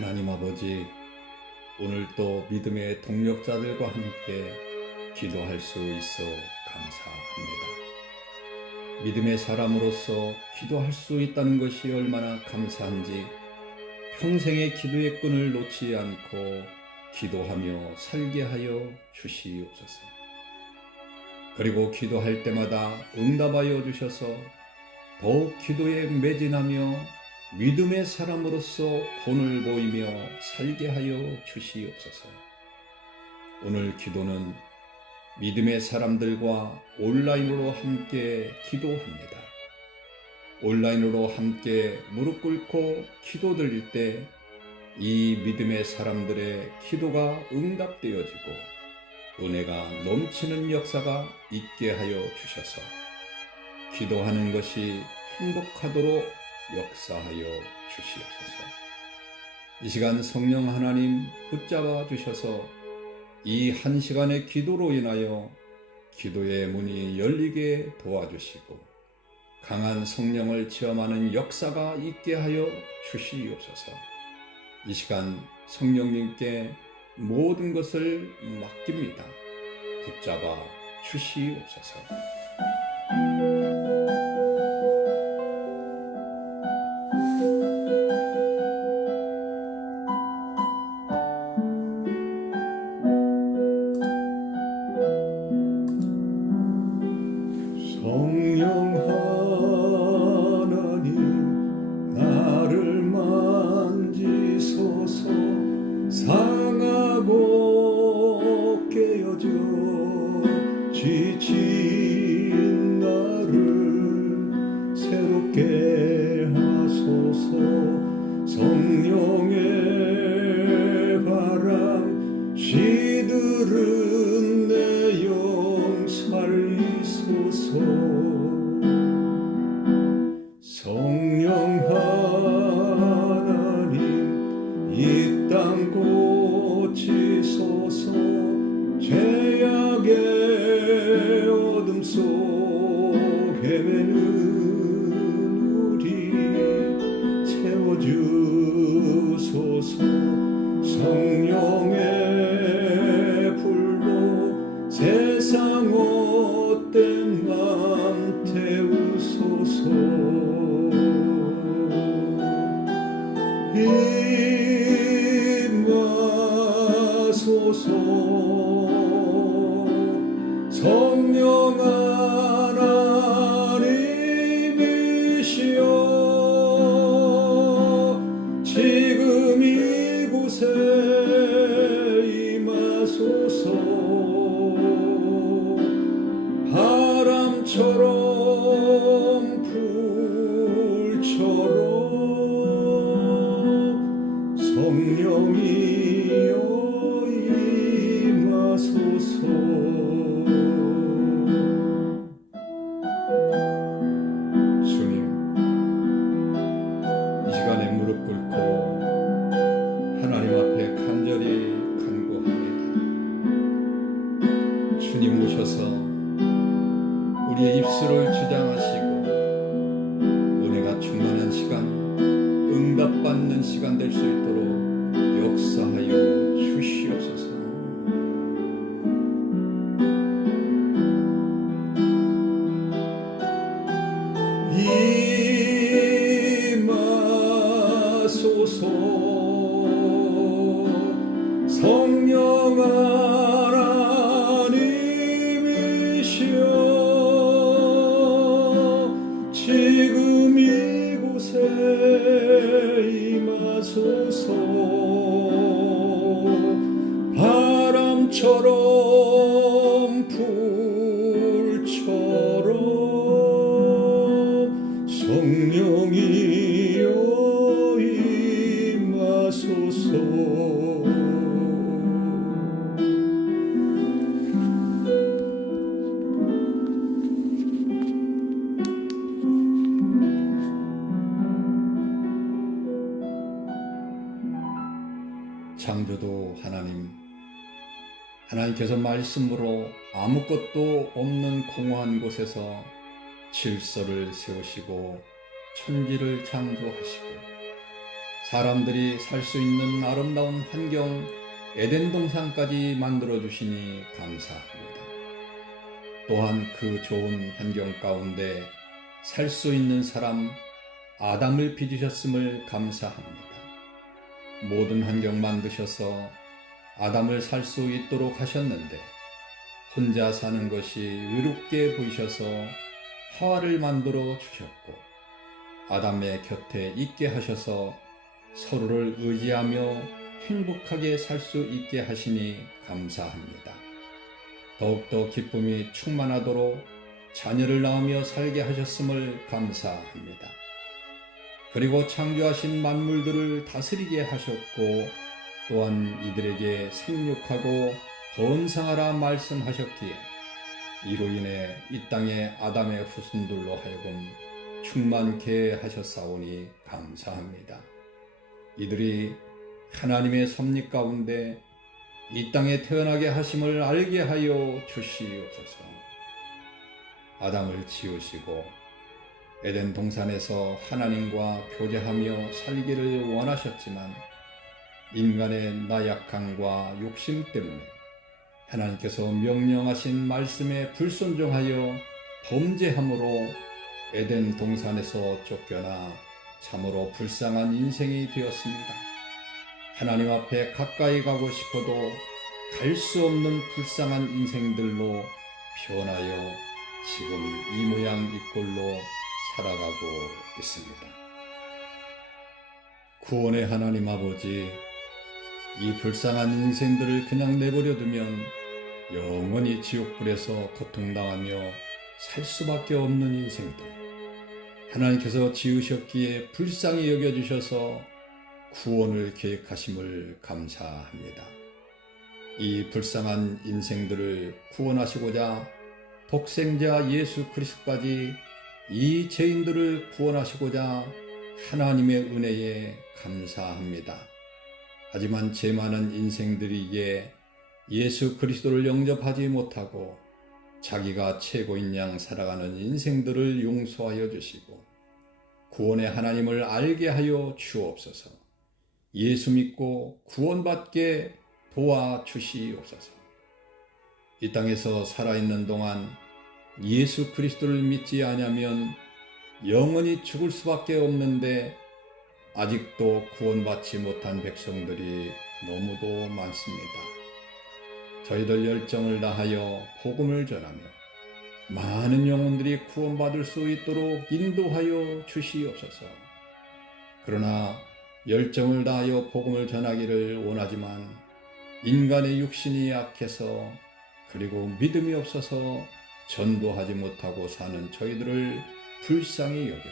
하나님 아버지, 오늘도 믿음의 동력자들과 함께 기도할 수 있어 감사합니다. 믿음의 사람으로서 기도할 수 있다는 것이 얼마나 감사한지 평생의 기도의 끈을 놓지 않고 기도하며 살게 하여 주시옵소서. 그리고 기도할 때마다 응답하여 주셔서 더욱 기도에 매진하며 믿음의 사람으로서 본을 보이며 살게 하여 주시옵소서. 오늘 기도는 믿음의 사람들과 온라인으로 함께 기도합니다. 온라인으로 함께 무릎 꿇고 기도 드릴 때 이 믿음의 사람들의 기도가 응답되어지고 은혜가 넘치는 역사가 있게 하여 주셔서 기도하는 것이 행복하도록 역사하여 주시옵소서. 이 시간 성령 하나님 붙잡아 주셔서 이 한 시간의 기도로 인하여 기도의 문이 열리게 도와주시고 강한 성령을 체험하는 역사가 있게 하여 주시옵소서. 이 시간 성령님께 모든 것을 맡깁니다. 붙잡아 주시옵소서. 성령 하나님 나를 만지소서. 상하고 깨어져 지친 나를 새롭게 하소서. 성령의 바람 시들은 내 영 살리소서. 성령 하나님 이 땅 고치소서. 죄악의 어둠 속 헤매는 우리 채워주소서. 성령의 불로 세상 헛된 맘 태우소서. 임하소서. 성령 하나님이시여 지금 이곳에 임하소서. 바람처럼 불처럼 성령이여 임하소서. 주님, 이 시간에 무릎 꿇고 하나님 앞에 간절히 간구합니다. 주님 오셔서 우리의 입술을 주장하시고 은혜가 충만한 시간, 응답받는 시간 될 수 있도록 역사하여 주시옵소서. 임하소서. 성령 하나님이시여 지금 이곳에 임하소서. 바람처럼 불처럼 성령이여 임하소서. 창조주 하나님께서 말씀으로 아무것도 없는 공허한 곳에서 질서를 세우시고 천지를 창조하시고 사람들이 살 수 있는 아름다운 환경 에덴 동산까지 만들어 주시니 감사합니다. 또한 그 좋은 환경 가운데 살 수 있는 사람 아담을 빚으셨음을 감사합니다. 모든 환경 만드셔서 아담을 살 수 있도록 하셨는데 혼자 사는 것이 외롭게 보이셔서 하와를 만들어 주셨고 아담의 곁에 있게 하셔서 서로를 의지하며 행복하게 살 수 있게 하시니 감사합니다. 더욱더 기쁨이 충만하도록 자녀를 낳으며 살게 하셨음을 감사합니다. 그리고 창조하신 만물들을 다스리게 하셨고 또한 이들에게 생육하고 번성하라 말씀하셨기에 이로 인해 이 땅에 아담의 후손들로 하여금 충만케 하셨사오니 감사합니다. 이들이 하나님의 섭리 가운데 이 땅에 태어나게 하심을 알게 하여 주시옵소서. 아담을 지으시고 에덴 동산에서 하나님과 교제하며 살기를 원하셨지만 인간의 나약함과 욕심 때문에 하나님께서 명령하신 말씀에 불순종하여 범죄함으로 에덴 동산에서 쫓겨나 참으로 불쌍한 인생이 되었습니다. 하나님 앞에 가까이 가고 싶어도 갈 수 없는 불쌍한 인생들로 변하여 지금 이 모양 이 꼴로 살아가고 있습니다. 구원의 하나님 아버지, 이 불쌍한 인생들을 그냥 내버려 두면 영원히 지옥불에서 고통당하며 살 수밖에 없는 인생들, 하나님께서 지으셨기에 불쌍히 여겨주셔서 구원을 계획하심을 감사합니다. 이 불쌍한 인생들을 구원하시고자 독생자 예수 그리스도까지 이 죄인들을 구원하시고자 하나님의 은혜에 감사합니다. 하지만 죄 많은 인생들이기에 예수 그리스도를 영접하지 못하고 자기가 최고인 양 살아가는 인생들을 용서하여 주시고 구원의 하나님을 알게 하여 주옵소서. 예수 믿고 구원받게 도와주시옵소서. 이 땅에서 살아있는 동안 예수 그리스도를 믿지 아니하면 영원히 죽을 수밖에 없는데 아직도 구원받지 못한 백성들이 너무도 많습니다. 저희들 열정을 다하여 복음을 전하며 많은 영혼들이 구원받을 수 있도록 인도하여 주시옵소서. 그러나 열정을 다하여 복음을 전하기를 원하지만 인간의 육신이 약해서 그리고 믿음이 없어서 전도하지 못하고 사는 저희들을 불쌍히 여겨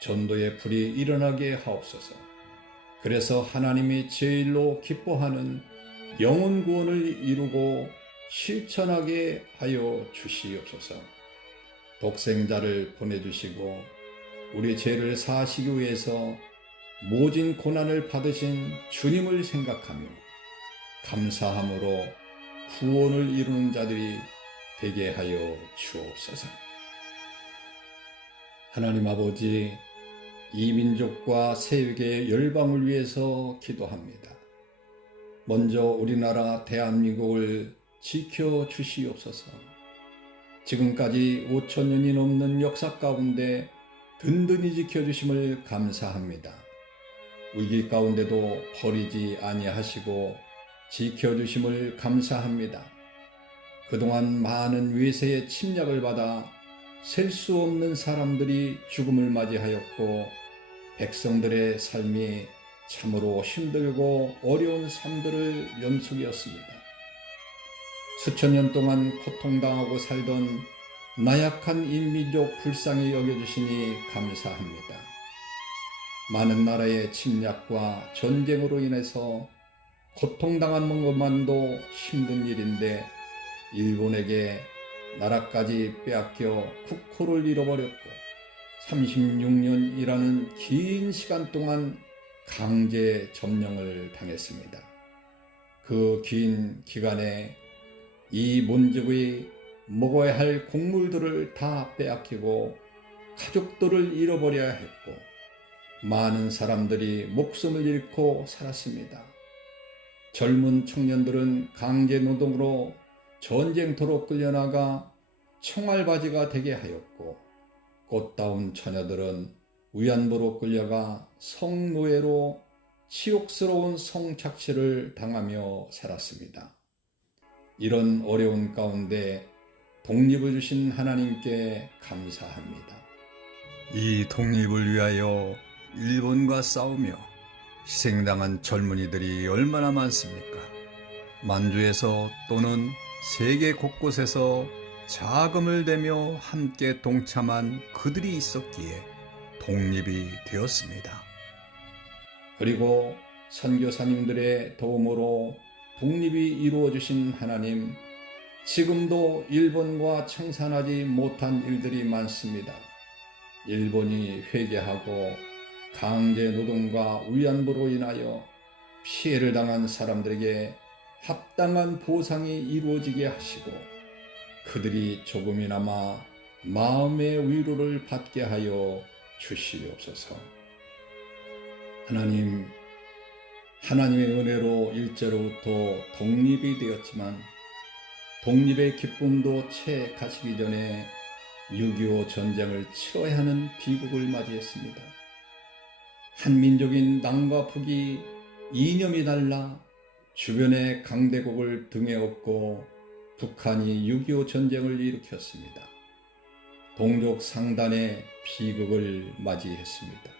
전도의 불이 일어나게 하옵소서. 그래서 하나님이 제일로 기뻐하는 영혼 구원을 이루고 실천하게 하여 주시옵소서. 독생자를 보내주시고 우리 죄를 사하시기 위해서 모진 고난을 받으신 주님을 생각하며 감사함으로 구원을 이루는 자들이 되게 하여 주옵소서. 하나님 아버지, 이 민족과 세계의 열방을 위해서 기도합니다. 먼저 우리나라 대한민국을 지켜주시옵소서. 지금까지 5,000년이 넘는 역사 가운데 든든히 지켜주심을 감사합니다. 위기 가운데도 버리지 아니하시고 지켜주심을 감사합니다. 그동안 많은 외세의 침략을 받아 셀 수 없는 사람들이 죽음을 맞이하였고 백성들의 삶이 참으로 힘들고 어려운 삶들을 연속이었습니다. 수천 년 동안 고통당하고 살던 나약한 인민족 불쌍히 여겨주시니 감사합니다. 많은 나라의 침략과 전쟁으로 인해서 고통당하는 것만도 힘든 일인데 일본에게 나라까지 빼앗겨 국호를 잃어버렸고 36년이라는 긴 시간 동안 강제 점령을 당했습니다. 그 긴 기간에 이 민족의 먹어야 할 곡물들을 다 빼앗기고 가족들을 잃어버려야 했고 많은 사람들이 목숨을 잃고 살았습니다. 젊은 청년들은 강제 노동으로 전쟁터로 끌려나가 총알바지가 되게 하였고, 꽃다운 처녀들은 위안부로 끌려가 성노예로 치욕스러운 성착취를 당하며 살았습니다. 이런 어려운 가운데 독립을 주신 하나님께 감사합니다. 이 독립을 위하여 일본과 싸우며 희생당한 젊은이들이 얼마나 많습니까? 만주에서 또는 세계 곳곳에서 자금을 대며 함께 동참한 그들이 있었기에 독립이 되었습니다. 그리고 선교사님들의 도움으로 독립이 이루어지신 하나님, 지금도 일본과 청산하지 못한 일들이 많습니다. 일본이 회개하고 강제 노동과 위안부로 인하여 피해를 당한 사람들에게 합당한 보상이 이루어지게 하시고, 그들이 조금이나마 마음의 위로를 받게 하여 주시옵소서. 하나님, 하나님의 은혜로 일제로부터 독립이 되었지만 독립의 기쁨도 채 가시기 전에 6.25 전쟁을 치러야 하는 비극을 맞이했습니다. 한민족인 남과 북이 이념이 달라 주변의 강대국을 등에 업고 북한이 6.25 전쟁을 일으켰습니다. 동족 상단의 비극을 맞이했습니다.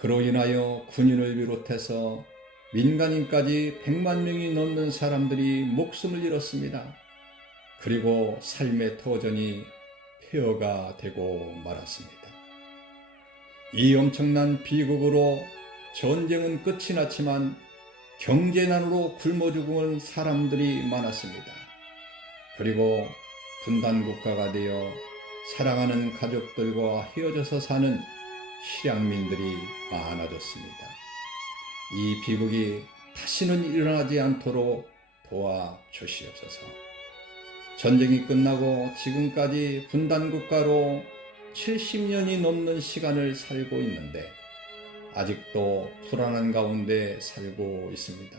그로 인하여 군인을 비롯해서 민간인까지 100만 명이 넘는 사람들이 목숨을 잃었습니다. 그리고 삶의 터전이 폐허가 되고 말았습니다. 이 엄청난 비극으로 전쟁은 끝이 났지만 경제난으로 굶어 죽은 사람들이 많았습니다. 그리고 분단국가가 되어 사랑하는 가족들과 헤어져서 사는 실향민들이 많아졌습니다. 이 비극이 다시는 일어나지 않도록 도와주시옵소서. 전쟁이 끝나고 지금까지 분단국가로 70년이 넘는 시간을 살고 있는데 아직도 불안한 가운데 살고 있습니다.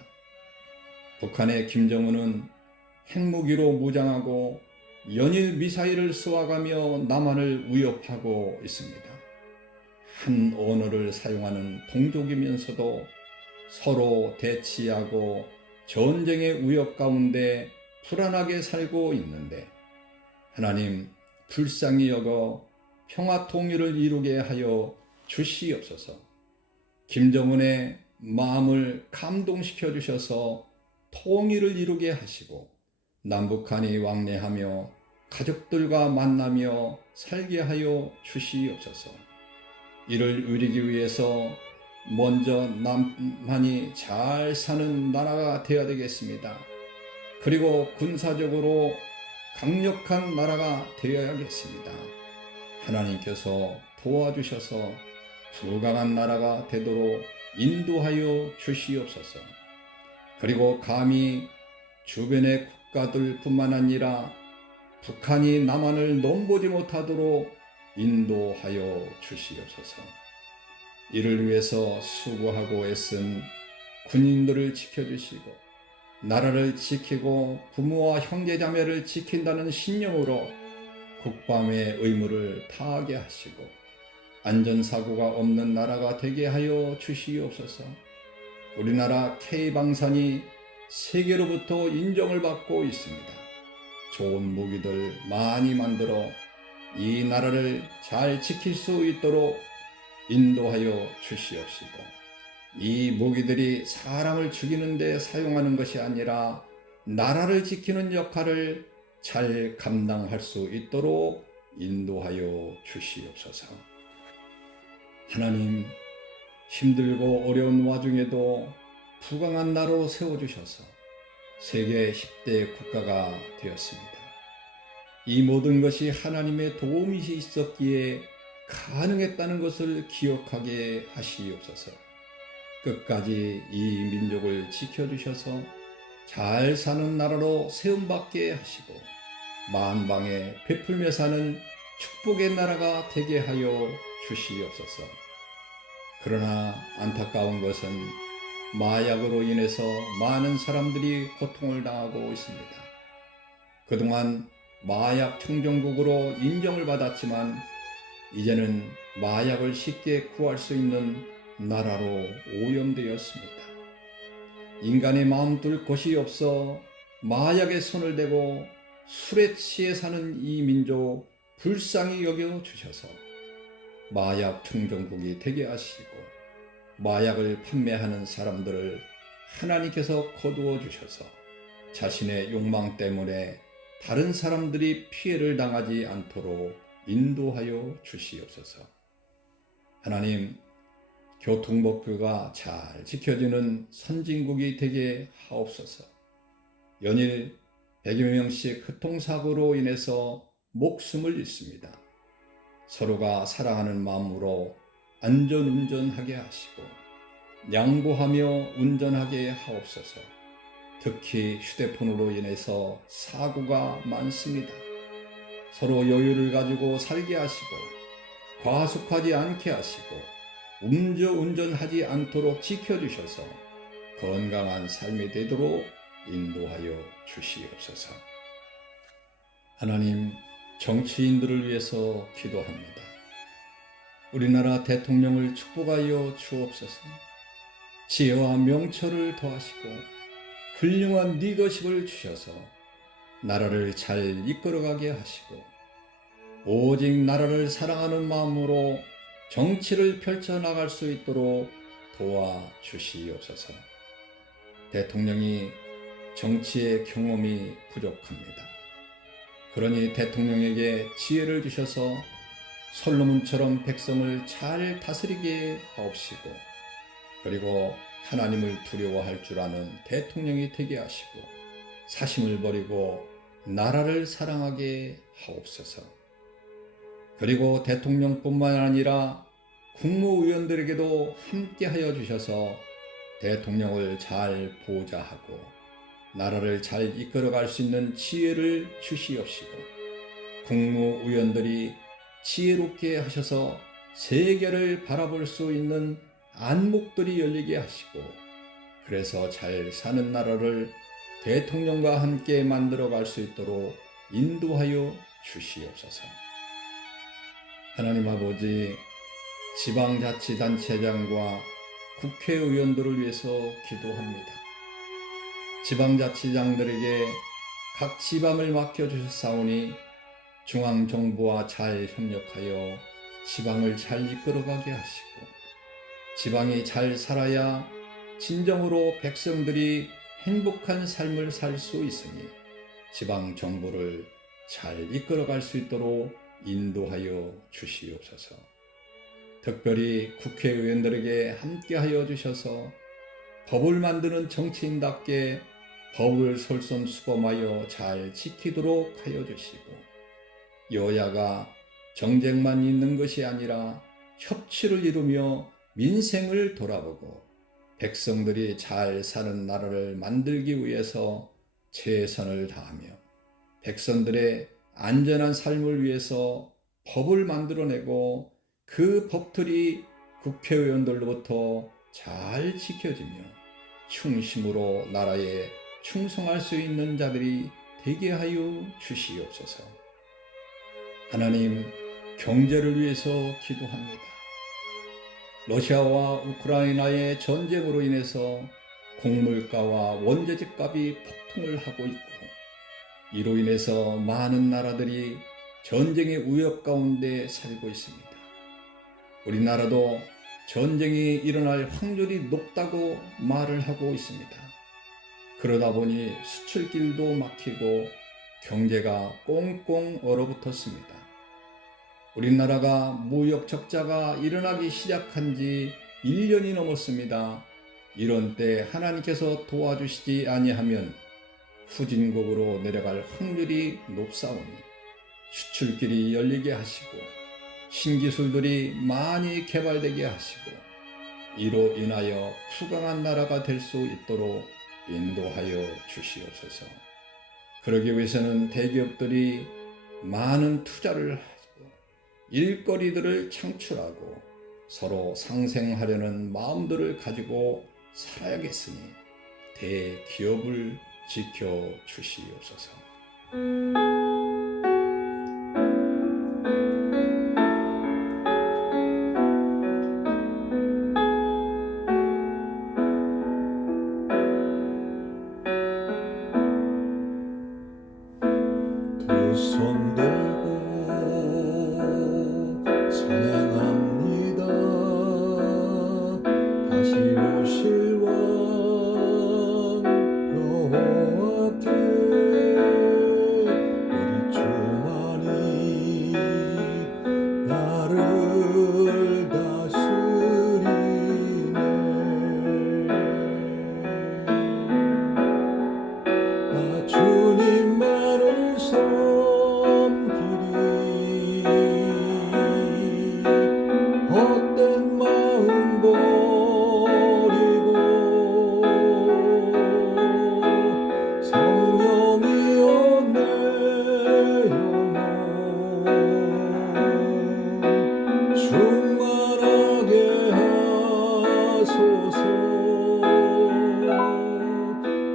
북한의 김정은은 핵무기로 무장하고 연일 미사일을 쏘아가며 남한을 위협하고 있습니다. 한 언어를 사용하는 동족이면서도 서로 대치하고 전쟁의 위협 가운데 불안하게 살고 있는데 하나님 불쌍히 여겨 평화 통일을 이루게 하여 주시옵소서. 김정은의 마음을 감동시켜 주셔서 통일을 이루게 하시고 남북한이 왕래하며 가족들과 만나며 살게 하여 주시옵소서. 이를 이루기 위해서 먼저 남한이 잘 사는 나라가 되어야 되겠습니다. 그리고 군사적으로 강력한 나라가 되어야겠습니다. 하나님께서 도와주셔서 부강한 나라가 되도록 인도하여 주시옵소서. 그리고 감히 주변의 국가들뿐만 아니라 북한이 남한을 넘보지 못하도록 인도하여 주시옵소서. 이를 위해서 수고하고 애쓴 군인들을 지켜주시고 나라를 지키고 부모와 형제자매를 지킨다는 신념으로 국방의 의무를 다하게 하시고 안전사고가 없는 나라가 되게 하여 주시옵소서. 우리나라 K방산이 세계로부터 인정을 받고 있습니다. 좋은 무기들 많이 만들어 이 나라를 잘 지킬 수 있도록 인도하여 주시옵시고 이 무기들이 사람을 죽이는 데 사용하는 것이 아니라 나라를 지키는 역할을 잘 감당할 수 있도록 인도하여 주시옵소서. 하나님, 힘들고 어려운 와중에도 부강한 나라로 세워주셔서 세계 10대 국가가 되었습니다. 이 모든 것이 하나님의 도움이 있었기에 가능했다는 것을 기억하게 하시옵소서. 끝까지 이 민족을 지켜주셔서 잘 사는 나라로 세움받게 하시고 만방에 베풀며 사는 축복의 나라가 되게 하여 주시옵소서. 그러나 안타까운 것은 마약으로 인해서 많은 사람들이 고통을 당하고 있습니다. 그동안 마약 청정국으로 인정을 받았지만 이제는 마약을 쉽게 구할 수 있는 나라로 오염되었습니다. 인간의 마음 둘 곳이 없어 마약에 손을 대고 술에 취해 사는 이 민족 불쌍히 여겨 주셔서 마약 청정국이 되게 하시고 마약을 판매하는 사람들을 하나님께서 거두어 주셔서 자신의 욕망 때문에 다른 사람들이 피해를 당하지 않도록 인도하여 주시옵소서. 하나님, 교통법규가 잘 지켜지는 선진국이 되게 하옵소서. 연일 100여 명씩 교통사고로 인해서 목숨을 잃습니다. 서로가 사랑하는 마음으로 안전운전하게 하시고 양보하며 운전하게 하옵소서. 특히 휴대폰으로 인해서 사고가 많습니다. 서로 여유를 가지고 살게 하시고 과속하지 않게 하시고 음주운전하지 않도록 지켜주셔서 건강한 삶이 되도록 인도하여 주시옵소서. 하나님, 정치인들을 위해서 기도합니다. 우리나라 대통령을 축복하여 주옵소서. 지혜와 명철을 더하시고 훌륭한 리더십을 주셔서 나라를 잘 이끌어가게 하시고 오직 나라를 사랑하는 마음으로 정치를 펼쳐나갈 수 있도록 도와주시옵소서. 대통령이 정치의 경험이 부족합니다. 그러니 대통령에게 지혜를 주셔서 솔로몬처럼 백성을 잘 다스리게 하옵시고 그리고 하나님을 두려워할 줄 아는 대통령이 되게 하시고 사심을 버리고 나라를 사랑하게 하옵소서. 그리고 대통령뿐만 아니라 국무위원들에게도 함께하여 주셔서 대통령을 잘 보좌하고 나라를 잘 이끌어갈 수 있는 지혜를 주시옵시고 국무위원들이 지혜롭게 하셔서 세계를 바라볼 수 있는 안목들이 열리게 하시고 그래서 잘 사는 나라를 대통령과 함께 만들어갈 수 있도록 인도하여 주시옵소서. 하나님 아버지, 지방자치단체장과 국회의원들을 위해서 기도합니다. 지방자치장들에게 각 지방을 맡겨주셨사오니 중앙정부와 잘 협력하여 지방을 잘 이끌어가게 하시고 지방이 잘 살아야 진정으로 백성들이 행복한 삶을 살 수 있으니 지방정부를 잘 이끌어갈 수 있도록 인도하여 주시옵소서. 특별히 국회의원들에게 함께하여 주셔서 법을 만드는 정치인답게 법을 솔선수범하여 잘 지키도록 하여 주시고 여야가 정쟁만 있는 것이 아니라 협치를 이루며 민생을 돌아보고 백성들이 잘 사는 나라를 만들기 위해서 최선을 다하며 백성들의 안전한 삶을 위해서 법을 만들어내고 그 법들이 국회의원들로부터 잘 지켜지며 충심으로 나라에 충성할 수 있는 자들이 되게 하여 주시옵소서. 하나님, 경제를 위해서 기도합니다. 러시아와 우크라이나의 전쟁으로 인해서 곡물가와 원재재 값이 폭등을 하고 있고 이로 인해서 많은 나라들이 전쟁의 위협 가운데 살고 있습니다. 우리나라도 전쟁이 일어날 확률이 높다고 말을 하고 있습니다. 그러다 보니 수출길도 막히고 경제가 꽁꽁 얼어붙었습니다. 우리나라가 무역 적자가 일어나기 시작한 지 1년이 넘었습니다. 이런 때 하나님께서 도와주시지 아니하면 후진국으로 내려갈 확률이 높사오니 수출길이 열리게 하시고 신기술들이 많이 개발되게 하시고 이로 인하여 푸강한 나라가 될 수 있도록 인도하여 주시옵소서. 그러기 위해서는 대기업들이 많은 투자를 하고 일거리들을 창출하고 서로 상생하려는 마음들을 가지고 살아야겠으니 대기업을 지켜주시옵소서. 두 손 들고 찬양합니다. 다시 오실 왕 여호와께 우리 주만이 나를 다스리네. 나 주님만을 섬기리. 헛된 마음 버리고 성령이여 내 영혼 충만하게 하소서.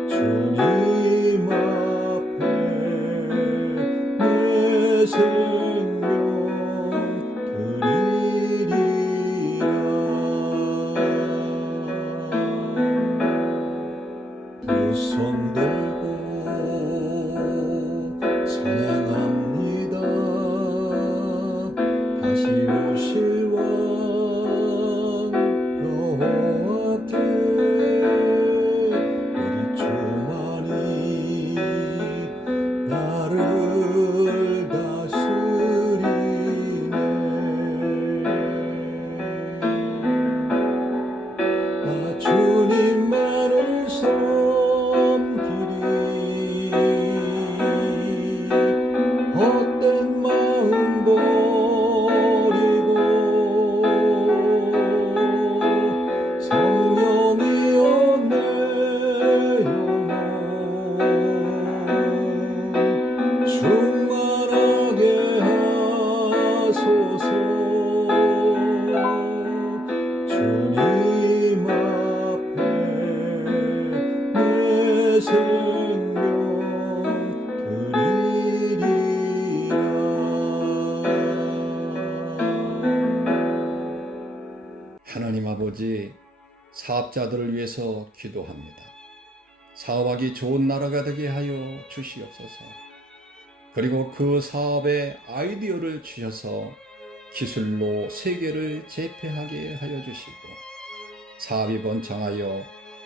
주님 앞에 내 생명 드리리라. 두 손 들고 찬양합니다. 다시 오실 왕 여호와께 우리 주만이 나를 다스리네. 나 주님만을 섬기리. 헛된 마음 버리고 성령이여 내 영혼 충만하게 하소서. 주님 앞에 내 생명 드리리라. 하나님 아버지, 사업자들을 위해서 기도합니다. 사업하기 좋은 나라가 되게 하여 주시옵소서. 그리고 그 사업에 아이디어를 주셔서 기술로 세계를 제패하게 하여 주시고, 사업이 번창하여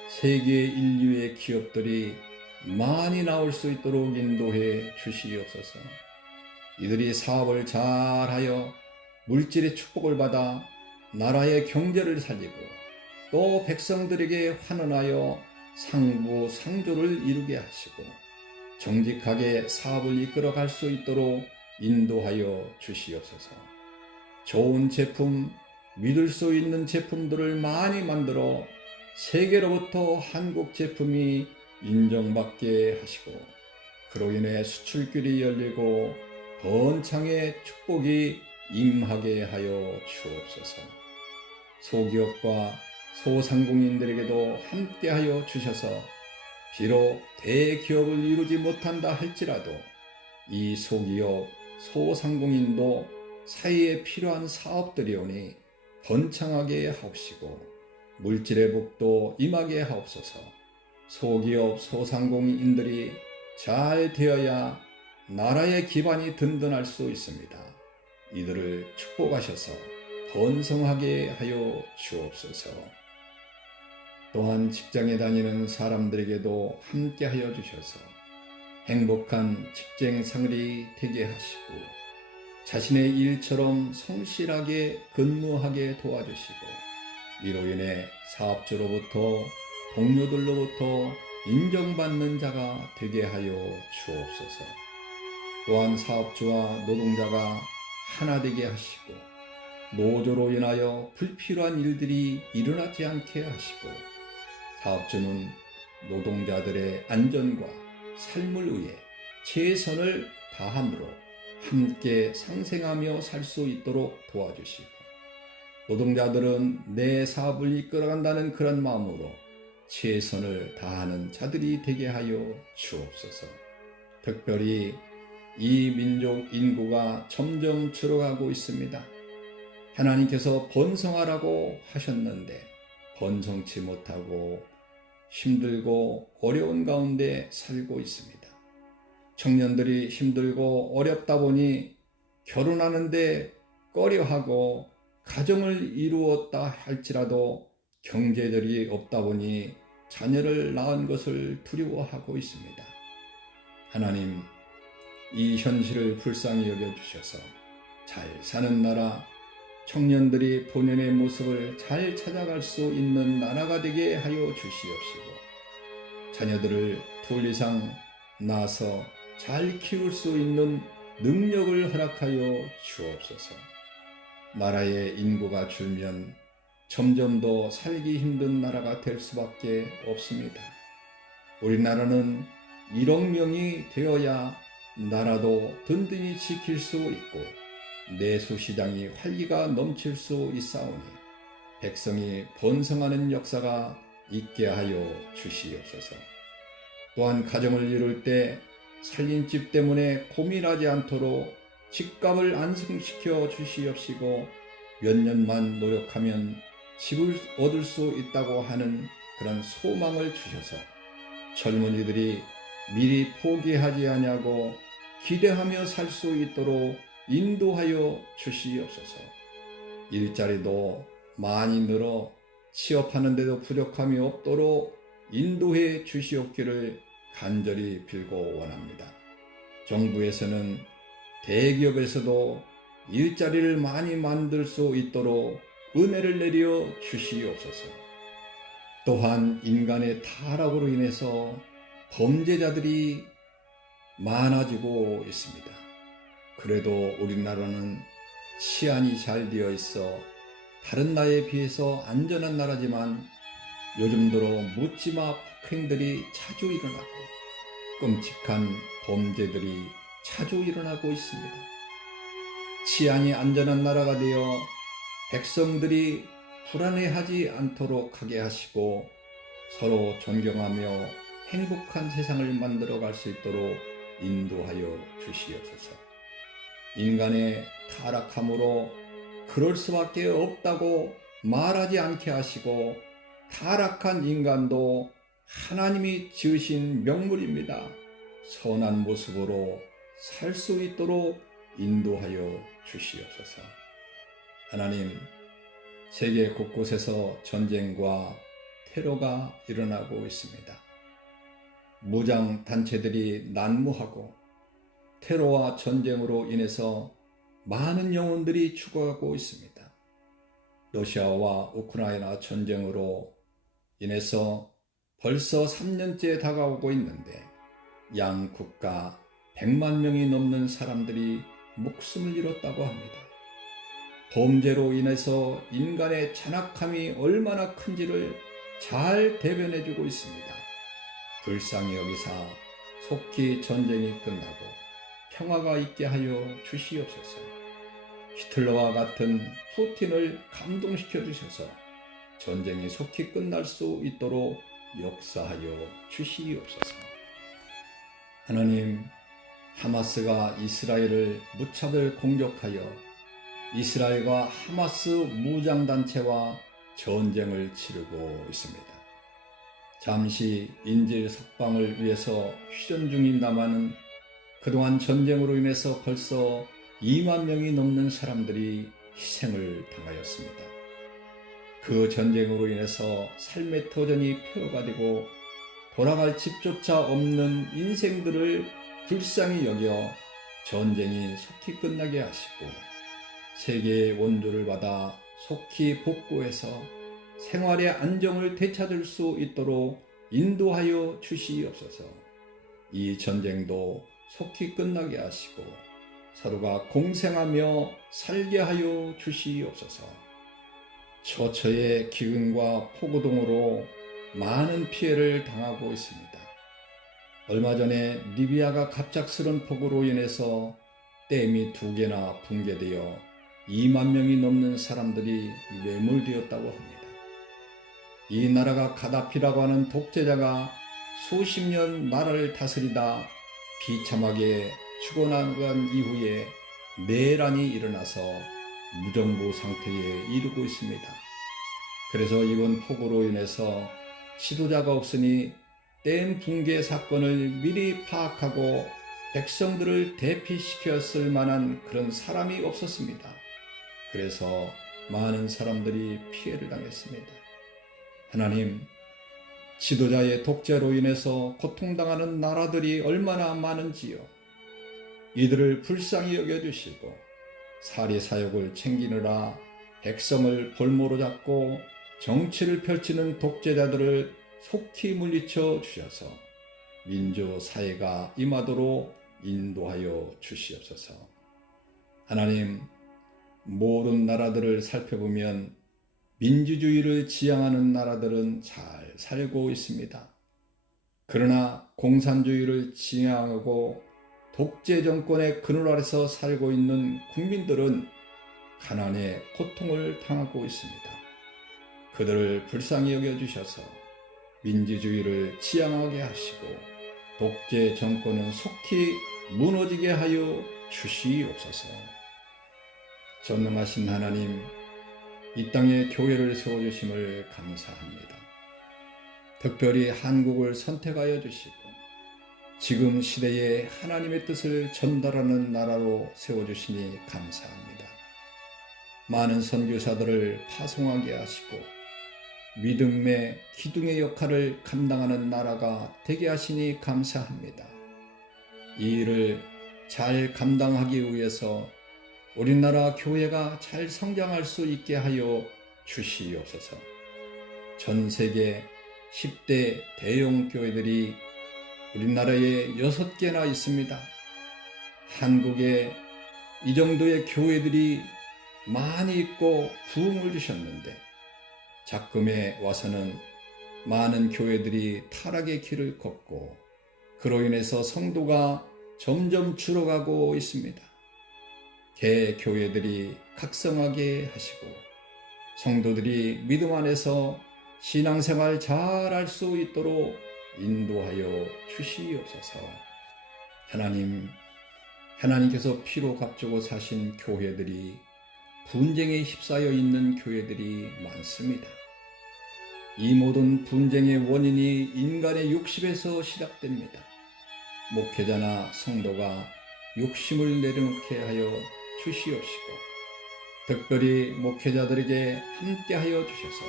세계 인류의 기업들이 많이 나올 수 있도록 인도해 주시옵소서. 이들이 사업을 잘하여 물질의 축복을 받아 나라의 경제를 살리고 또 백성들에게 환원하여 상부상조를 이루게 하시고 정직하게 사업을 이끌어갈 수 있도록 인도하여 주시옵소서. 좋은 제품, 믿을 수 있는 제품들을 많이 만들어 세계로부터 한국 제품이 인정받게 하시고 그로 인해 수출길이 열리고 번창의 축복이 임하게 하여 주옵소서. 소기업과 소상공인들에게도 함께하여 주셔서 비록 대기업을 이루지 못한다 할지라도 이 소기업, 소상공인도 사이에 필요한 사업들이오니 번창하게 하옵시고 물질의 복도 임하게 하옵소서. 소기업, 소상공인들이 잘 되어야 나라의 기반이 든든할 수 있습니다. 이들을 축복하셔서 번성하게 하여 주옵소서. 또한 직장에 다니는 사람들에게도 함께 하여 주셔서 행복한 직장 생활이 되게 하시고 자신의 일처럼 성실하게 근무하게 도와주시고 이로 인해 사업주로부터 동료들로부터 인정받는 자가 되게 하여 주옵소서. 또한 사업주와 노동자가 하나 되게 하시고 노조로 인하여 불필요한 일들이 일어나지 않게 하시고 사업주는 노동자들의 안전과 삶을 위해 최선을 다함으로 함께 상생하며 살 수 있도록 도와주시고 노동자들은 내 사업을 이끌어간다는 그런 마음으로 최선을 다하는 자들이 되게 하여 주옵소서. 특별히 이 민족 인구가 점점 줄어가고 있습니다. 하나님께서 번성하라고 하셨는데 번성치 못하고 힘들고 어려운 가운데 살고 있습니다. 청년들이 힘들고 어렵다 보니 결혼하는데 꺼려하고 가정을 이루었다 할지라도 경제들이 없다 보니 자녀를 낳은 것을 두려워하고 있습니다. 하나님, 이 현실을 불쌍히 여겨주셔서 잘 사는 나라, 청년들이 본연의 모습을 잘 찾아갈 수 있는 나라가 되게 하여 주시옵시고 자녀들을 둘 이상 낳아서 잘 키울 수 있는 능력을 허락하여 주옵소서. 나라의 인구가 줄면 점점 더 살기 힘든 나라가 될 수밖에 없습니다. 우리나라는 1억 명이 되어야 나라도 든든히 지킬 수 있고 내수시장이 활기가 넘칠 수 있사오니 백성이 번성하는 역사가 있게 하여 주시옵소서. 또한 가정을 이룰 때 살림집 때문에 고민하지 않도록 집값을 안정시켜 주시옵시고 몇 년만 노력하면 집을 얻을 수 있다고 하는 그런 소망을 주셔서 젊은이들이 미리 포기하지 아니하고 기대하며 살 수 있도록 인도하여 주시옵소서. 일자리도 많이 늘어 취업하는 데도 부족함이 없도록 인도해 주시옵기를 간절히 빌고 원합니다. 정부에서는 대기업에서도 일자리를 많이 만들 수 있도록 은혜를 내려 주시옵소서. 또한 인간의 타락으로 인해서 범죄자들이 많아지고 있습니다. 그래도 우리나라는 치안이 잘 되어 있어 다른 나라에 비해서 안전한 나라지만 요즘 들어 묻지마 폭행들이 자주 일어나고 끔찍한 범죄들이 자주 일어나고 있습니다. 치안이 안전한 나라가 되어 백성들이 불안해하지 않도록 하게 하시고 서로 존경하며 행복한 세상을 만들어 갈 수 있도록 인도하여 주시옵소서. 인간의 타락함으로 그럴 수밖에 없다고 말하지 않게 하시고 타락한 인간도 하나님이 지으신 명물입니다. 선한 모습으로 살 수 있도록 인도하여 주시옵소서. 하나님, 세계 곳곳에서 전쟁과 테러가 일어나고 있습니다. 무장 단체들이 난무하고 테러와 전쟁으로 인해서 많은 영혼들이 죽어가고 있습니다. 러시아와 우크라이나 전쟁으로 인해서 벌써 3년째 다가오고 있는데 양 국가 100만 명이 넘는 사람들이 목숨을 잃었다고 합니다. 범죄로 인해서 인간의 잔악함이 얼마나 큰지를 잘 대변해주고 있습니다. 불쌍히 여기사 속히 전쟁이 끝나고 평화가 있게 하여 주시옵소서. 히틀러와 같은 푸틴을 감동시켜 주셔서 전쟁이 속히 끝날 수 있도록 역사하여 주시옵소서. 하나님, 하마스가 이스라엘을 무차별 공격하여 이스라엘과 하마스 무장단체와 전쟁을 치르고 있습니다. 잠시 인질 석방을 위해서 휴전 중입니다마는 그동안 전쟁으로 인해서 벌써 2만 명이 넘는 사람들이 희생을 당하였습니다. 그 전쟁으로 인해서 삶의 터전이 폐허가 되고 돌아갈 집조차 없는 인생들을 불쌍히 여겨 전쟁이 속히 끝나게 하시고 세계의 원조를 받아 속히 복구해서 생활의 안정을 되찾을 수 있도록 인도하여 주시옵소서. 이 전쟁도 속히 끝나게 하시고 서로가 공생하며 살게 하여 주시옵소서. 처처의 기근과 폭우등으로 많은 피해를 당하고 있습니다. 얼마 전에 리비아가 갑작스런 폭우로 인해서 댐이 2개나 붕괴되어 2만 명이 넘는 사람들이 매몰되었다고 합니다. 이 나라가 가다피라고 하는 독재자가 수십 년 나라를 다스리다 비참하게 죽어나간 이후에 내란이 일어나서 무정부 상태에 이르고 있습니다. 그래서 이번 폭우로 인해서 지도자가 없으니 댐 붕괴 사건을 미리 파악하고 백성들을 대피시켰을 만한 그런 사람이 없었습니다. 그래서 많은 사람들이 피해를 당했습니다. 하나님, 지도자의 독재로 인해서 고통당하는 나라들이 얼마나 많은지요. 이들을 불쌍히 여겨주시고 사리사욕을 챙기느라 백성을 볼모로 잡고 정치를 펼치는 독재자들을 속히 물리쳐 주셔서 민주사회가 임하도록 인도하여 주시옵소서. 하나님, 모든 나라들을 살펴보면 민주주의를 지향하는 나라들은 잘 살고 있습니다. 그러나 공산주의를 지향하고 독재 정권의 그늘 아래서 살고 있는 국민들은 가난의 고통을 당하고 있습니다. 그들을 불쌍히 여겨주셔서 민주주의를 지향하게 하시고 독재 정권은 속히 무너지게 하여 주시옵소서. 전능하신 하나님, 이 땅에 교회를 세워주심을 감사합니다. 특별히 한국을 선택하여 주시고 지금 시대에 하나님의 뜻을 전달하는 나라로 세워주시니 감사합니다. 많은 선교사들을 파송하게 하시고 믿음의 기둥의 역할을 감당하는 나라가 되게 하시니 감사합니다. 이 일을 잘 감당하기 위해서 우리나라 교회가 잘 성장할 수 있게 하여 주시옵소서. 전 세계 10대 대형 교회들이 우리나라에 6개나 있습니다. 한국에 이 정도의 교회들이 많이 있고 부흥을 주셨는데 작금에 와서는 많은 교회들이 타락의 길을 걷고 그로 인해서 성도가 점점 줄어가고 있습니다. 개교회들이 각성하게 하시고 성도들이 믿음 안에서 신앙생활 잘 할 수 있도록 인도하여 주시옵소서. 하나님께서 피로 값주고 사신 교회들이 분쟁에 휩싸여 있는 교회들이 많습니다. 이 모든 분쟁의 원인이 인간의 욕심에서 시작됩니다. 목회자나 성도가 욕심을 내려놓게 하여 주시옵시고 특별히 목회자들에게 함께하여 주셔서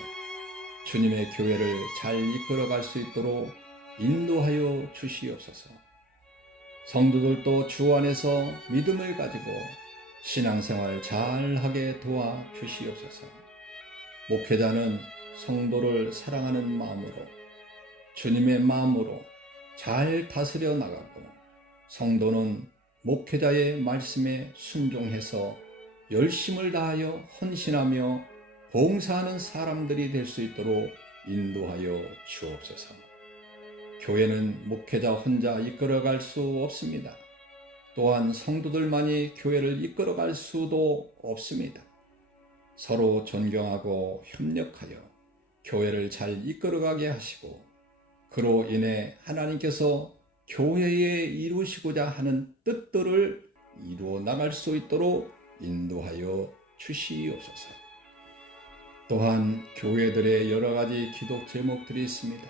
주님의 교회를 잘 이끌어갈 수 있도록 인도하여 주시옵소서. 성도들도 주 안에서 믿음을 가지고 신앙생활 잘하게 도와주시옵소서. 목회자는 성도를 사랑하는 마음으로 주님의 마음으로 잘 다스려 나가고 성도는 목회자의 말씀에 순종해서 열심을 다하여 헌신하며 봉사하는 사람들이 될 수 있도록 인도하여 주옵소서. 교회는 목회자 혼자 이끌어갈 수 없습니다. 또한 성도들만이 교회를 이끌어갈 수도 없습니다. 서로 존경하고 협력하여 교회를 잘 이끌어가게 하시고 그로 인해 하나님께서 교회에 이루시고자 하는 뜻들을 이루어 나갈 수 있도록 인도하여 주시옵소서. 또한 교회들의 여러 가지 기도 제목들이 있습니다.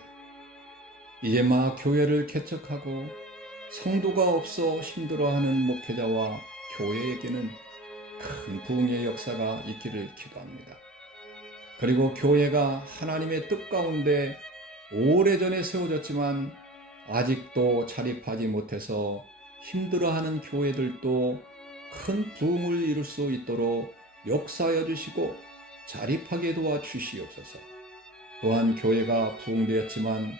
이제 막 교회를 개척하고 성도가 없어 힘들어하는 목회자와 교회에게는 큰 부흥의 역사가 있기를 기도합니다. 그리고 교회가 하나님의 뜻 가운데 오래전에 세워졌지만 아직도 자립하지 못해서 힘들어하는 교회들도 큰 부흥을 이룰 수 있도록 역사하여 주시고 자립하게 도와주시옵소서. 또한 교회가 부흥되었지만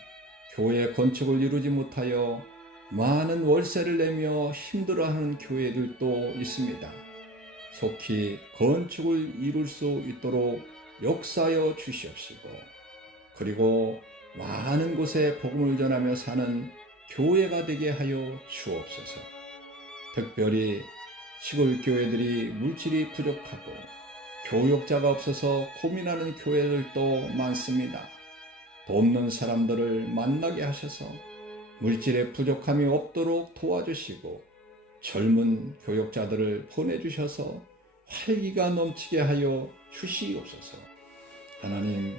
교회 건축을 이루지 못하여 많은 월세를 내며 힘들어하는 교회들도 있습니다. 속히 건축을 이룰 수 있도록 역사하여 주시옵시고 그리고 많은 곳에 복음을 전하며 사는 교회가 되게 하여 주옵소서. 특별히 시골 교회들이 물질이 부족하고 교역자가 없어서 고민하는 교회들도 많습니다. 돕는 사람들을 만나게 하셔서 물질의 부족함이 없도록 도와주시고 젊은 교역자들을 보내주셔서 활기가 넘치게 하여 주시옵소서. 하나님,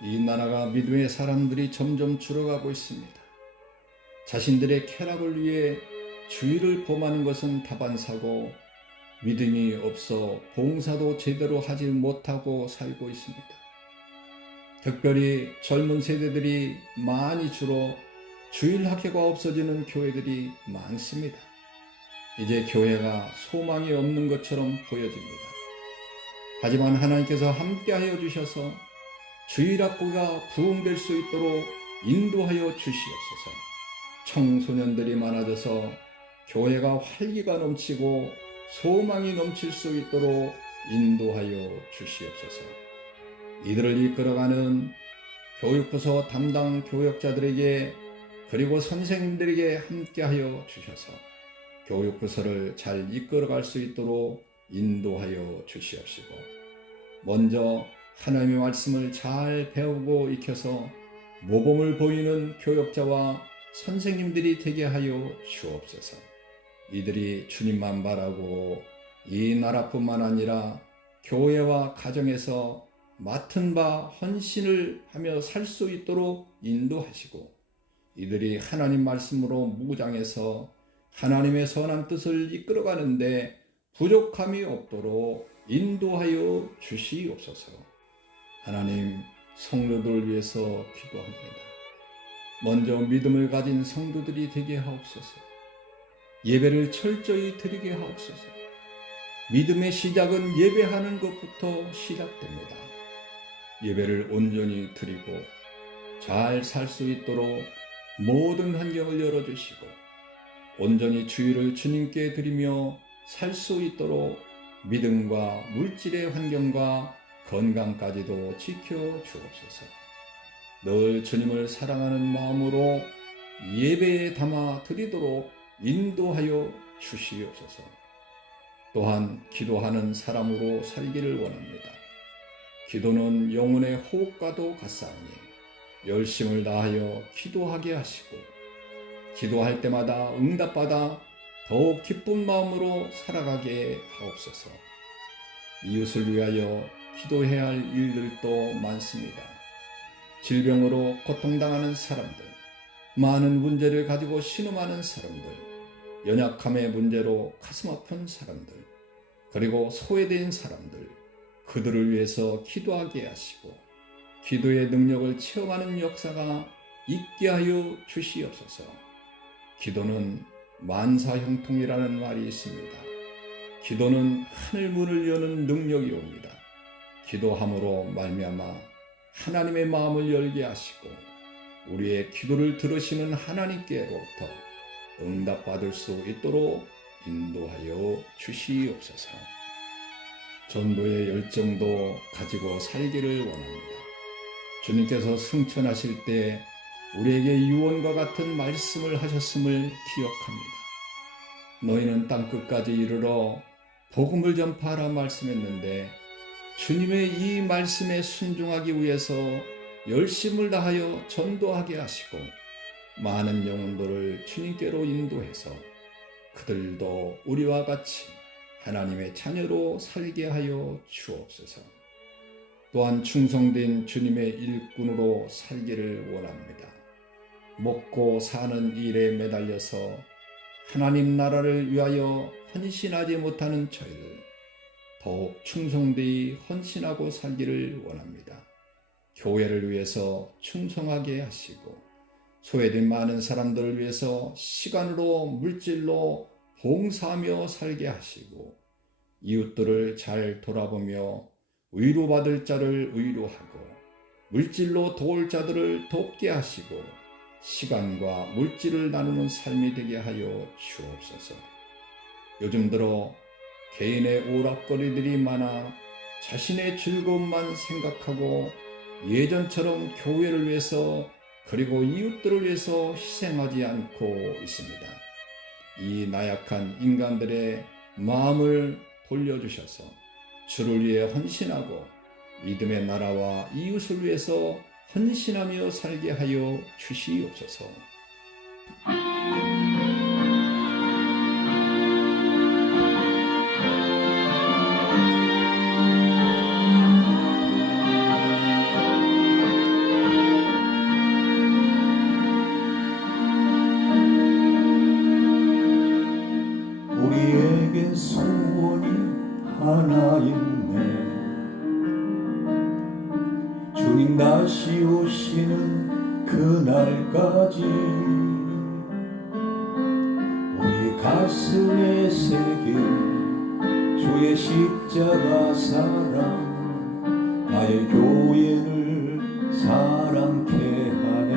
이 나라가 믿음의 사람들이 점점 줄어가고 있습니다. 자신들의 쾌락을 위해 주의를 범하는 것은 다반사고 믿음이 없어 봉사도 제대로 하지 못하고 살고 있습니다. 특별히 젊은 세대들이 많이 줄어 주일학교가 없어지는 교회들이 많습니다. 이제 교회가 소망이 없는 것처럼 보여집니다. 하지만 하나님께서 함께하여 주셔서 주일학교가 부흥될 수 있도록 인도하여 주시옵소서. 청소년들이 많아져서 교회가 활기가 넘치고 소망이 넘칠 수 있도록 인도하여 주시옵소서. 이들을 이끌어가는 교육부서 담당 교역자들에게 그리고 선생님들에게 함께하여 주셔서 교육부서를 잘 이끌어갈 수 있도록 인도하여 주시옵시고, 먼저 하나님의 말씀을 잘 배우고 익혀서 모범을 보이는 교역자와 선생님들이 되게 하여 주옵소서. 이들이 주님만 바라고 이 나라뿐만 아니라 교회와 가정에서 맡은 바 헌신을 하며 살 수 있도록 인도하시고, 이들이 하나님 말씀으로 무장해서 하나님의 선한 뜻을 이끌어가는데 부족함이 없도록 인도하여 주시옵소서. 하나님, 성도들을 위해서 기도합니다. 먼저 믿음을 가진 성도들이 되게 하옵소서. 예배를 철저히 드리게 하옵소서. 믿음의 시작은 예배하는 것부터 시작됩니다. 예배를 온전히 드리고 잘 살 수 있도록 모든 환경을 열어주시고 온전히 주의를 주님께 드리며 살 수 있도록 믿음과 물질의 환경과 건강까지도 지켜주옵소서. 늘 주님을 사랑하는 마음으로 예배에 담아 드리도록 인도하여 주시옵소서. 또한 기도하는 사람으로 살기를 원합니다. 기도는 영혼의 호흡과도 같사오니 열심을 다하여 기도하게 하시고 기도할 때마다 응답받아 더욱 기쁜 마음으로 살아가게 하옵소서. 이웃을 위하여 기도해야 할 일들도 많습니다. 질병으로 고통당하는 사람들, 많은 문제를 가지고 신음하는 사람들, 연약함의 문제로 가슴 아픈 사람들, 그리고 소외된 사람들, 그들을 위해서 기도하게 하시고 기도의 능력을 체험하는 역사가 있게 하여 주시옵소서. 기도는 만사형통이라는 말이 있습니다. 기도는 하늘 문을 여는 능력이 옵니다. 기도함으로 말미암아 하나님의 마음을 열게 하시고 우리의 기도를 들으시는 하나님께로부터 응답받을 수 있도록 인도하여 주시옵소서. 전도의 열정도 가지고 살기를 원합니다. 주님께서 승천하실 때 우리에게 유언과 같은 말씀을 하셨음을 기억합니다. 너희는 땅끝까지 이르러 복음을 전파하라 말씀했는데 주님의 이 말씀에 순종하기 위해서 열심을 다하여 전도하게 하시고 많은 영혼들을 주님께로 인도해서 그들도 우리와 같이 하나님의 자녀로 살게 하여 주옵소서. 또한 충성된 주님의 일꾼으로 살기를 원합니다. 먹고 사는 일에 매달려서 하나님 나라를 위하여 헌신하지 못하는 저희를 더욱 충성되이 헌신하고 살기를 원합니다. 교회를 위해서 충성하게 하시고 소외된 많은 사람들을 위해서 시간으로 물질로 봉사하며 살게 하시고 이웃들을 잘 돌아보며 위로받을 자를 위로하고 물질로 도울 자들을 돕게 하시고 시간과 물질을 나누는 삶이 되게 하여 주옵소서. 요즘 들어 개인의 오락거리들이 많아 자신의 즐거움만 생각하고 예전처럼 교회를 위해서 그리고 이웃들을 위해서 희생하지 않고 있습니다. 이 나약한 인간들의 마음을 돌려주셔서 주를 위해 헌신하고 믿음의 나라와 이웃을 위해서 헌신하며 살게 하여 주시옵소서. 우리에게 소원이 하나 있네. 주님 다시 오시는 그날까지 우리 가슴에 새긴 주의 십자가 사랑, 나의 교회를 사랑케 하네.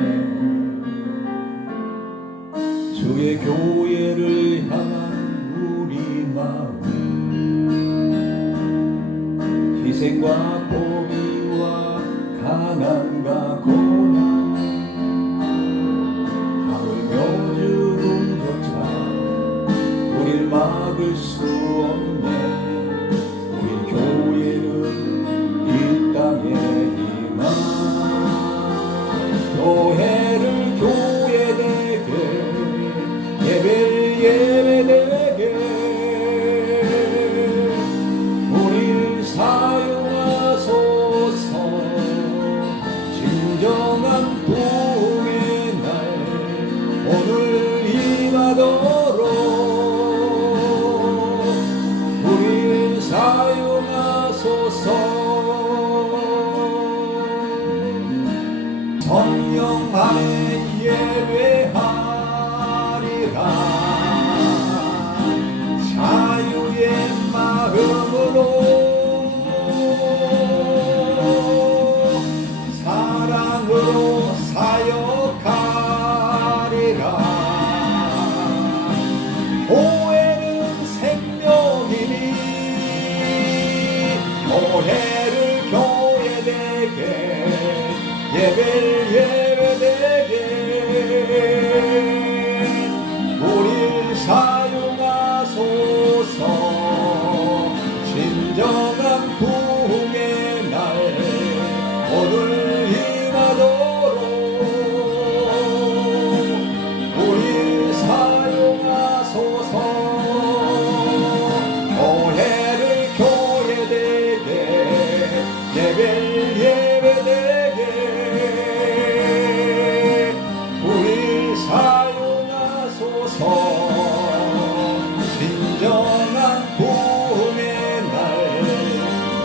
주의 교회를 향한 우리 마음, 희생과 포기와 가난과 고난, 하물며 주름조차 우릴 막을 수 없네. 우리 교회는 이 땅에 임한 교회를 교회되게, 예배를 예배되게 우릴 사용하소서. 진정한 부흥의 날 오늘 임하도록 우릴 사용하소서. 성령 안에 예배하리라. 자유의 마음으로 사랑으로 사역하리라. 교회는 생명이니 교회를 교회되게, 예배를 예배되게 우릴 사용하소서. 진정한 부흥의 날 오늘 임하도록 우릴 사용하소서. 교회를 교회되게, 예배를 예배되게 우릴 사용하소서. 진정한 부흥의 날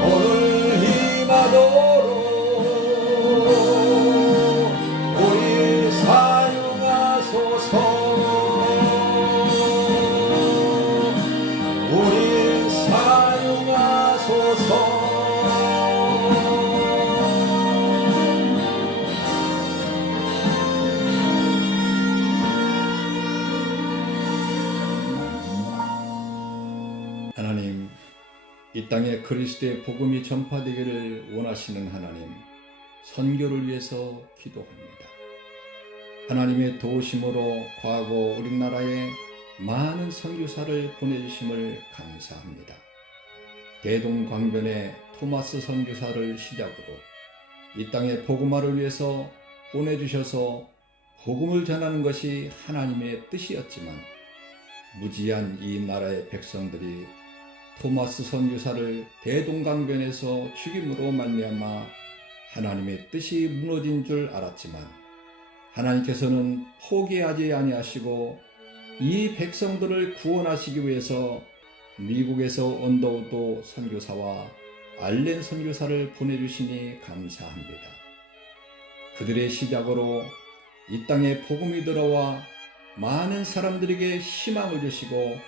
오늘 임하도록 우릴 사용하소서. 우릴 사용하소서. 하나님, 이 땅에 그리스도의 복음이 전파되기를 원하시는 하나님, 선교를 위해서 기도합니다. 하나님의 도우심으로 과거 우리나라에 많은 선교사를 보내주심을 감사합니다. 대동강변의 토마스 선교사를 시작으로 이 땅의 복음화를 위해서 보내주셔서 복음을 전하는 것이 하나님의 뜻이었지만 무지한 이 나라의 백성들이 토마스 선교사를 대동강변에서 죽임으로 말미암아 하나님의 뜻이 무너진 줄 알았지만 하나님께서는 포기하지 아니하시고 이 백성들을 구원하시기 위해서 미국에서 언더우드 선교사와 알렌 선교사를 보내주시니 감사합니다. 그들의 시작으로 이 땅에 복음이 들어와 많은 사람들에게 희망을 주시고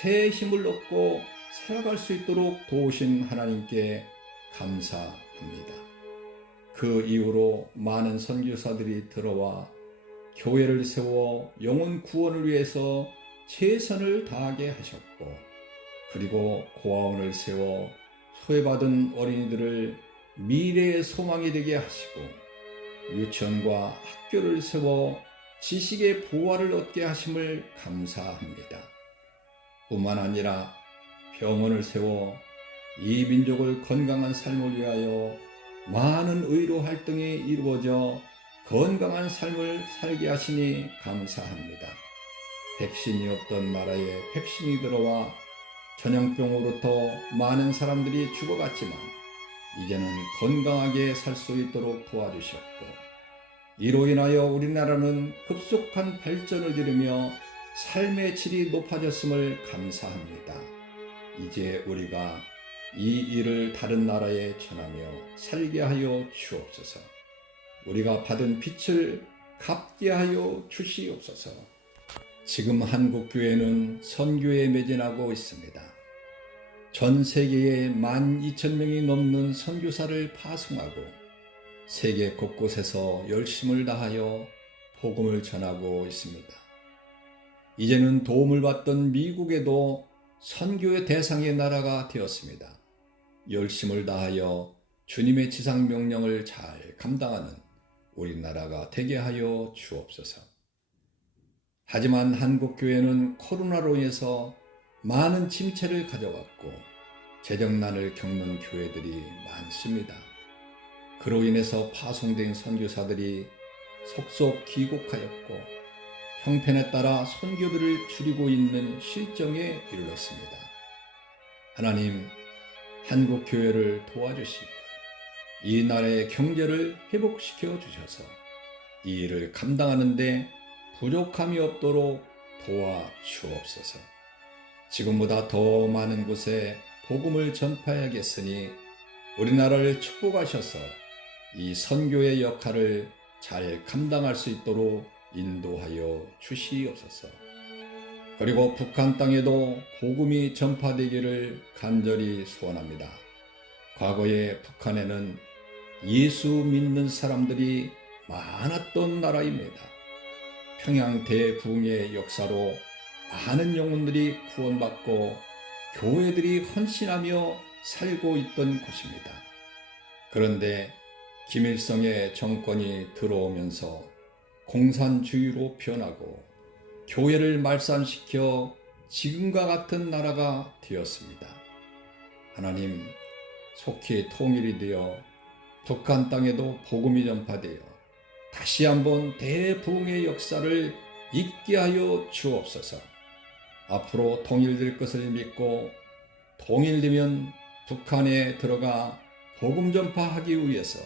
새 힘을 얻고 살아갈 수 있도록 도우신 하나님께 감사합니다. 그 이후로 많은 선교사들이 들어와 교회를 세워 영혼 구원을 위해서 최선을 다하게 하셨고, 그리고 고아원을 세워 소외받은 어린이들을 미래의 소망이 되게 하시고, 유치원과 학교를 세워 지식의 보화를 얻게 하심을 감사합니다. 뿐만 아니라 병원을 세워 이 민족을 건강한 삶을 위하여 많은 의료 활동이 이루어져 건강한 삶을 살게 하시니 감사합니다. 백신이 없던 나라에 백신이 들어와 전염병으로부터 많은 사람들이 죽어갔지만 이제는 건강하게 살 수 있도록 도와주셨고, 이로 인하여 우리나라는 급속한 발전을 이루며 삶의 질이 높아졌음을 감사합니다. 이제 우리가 이 일을 다른 나라에 전하며 살게 하여 주옵소서. 우리가 받은 빚을 갚게 하여 주시옵소서. 지금 한국교회는 선교에 매진하고 있습니다. 전 세계에 12,000명이 넘는 선교사를 파송하고 세계 곳곳에서 열심을 다하여 복음을 전하고 있습니다. 이제는 도움을 받던 미국에도 선교의 대상의 나라가 되었습니다. 열심을 다하여 주님의 지상 명령을 잘 감당하는 우리나라가 되게 하여 주옵소서. 하지만 한국교회는 코로나로 인해서 많은 침체를 가져왔고 재정난을 겪는 교회들이 많습니다. 그로 인해서 파송된 선교사들이 속속 귀국하였고 형편에 따라 선교들을 줄이고 있는 실정에 이르렀습니다. 하나님, 한국교회를 도와주시고 이 나라의 경제를 회복시켜 주셔서 이 일을 감당하는 데 부족함이 없도록 도와주옵소서. 지금보다 더 많은 곳에 복음을 전파해야겠으니 우리나라를 축복하셔서 이 선교의 역할을 잘 감당할 수 있도록 인도하여 주시옵소서. 그리고 북한 땅에도 복음이 전파되기를 간절히 소원합니다. 과거에 북한에는 예수 믿는 사람들이 많았던 나라입니다. 평양 대부흥의 역사로 많은 영혼들이 구원받고 교회들이 헌신하며 살고 있던 곳입니다. 그런데 김일성의 정권이 들어오면서 공산주의로 변하고 교회를 말살시켜 지금과 같은 나라가 되었습니다. 하나님, 속히 통일이 되어 북한 땅에도 복음이 전파되어 다시 한번 대부흥의 역사를 있게 하여 주옵소서. 앞으로 통일될 것을 믿고 통일되면 북한에 들어가 복음 전파하기 위해서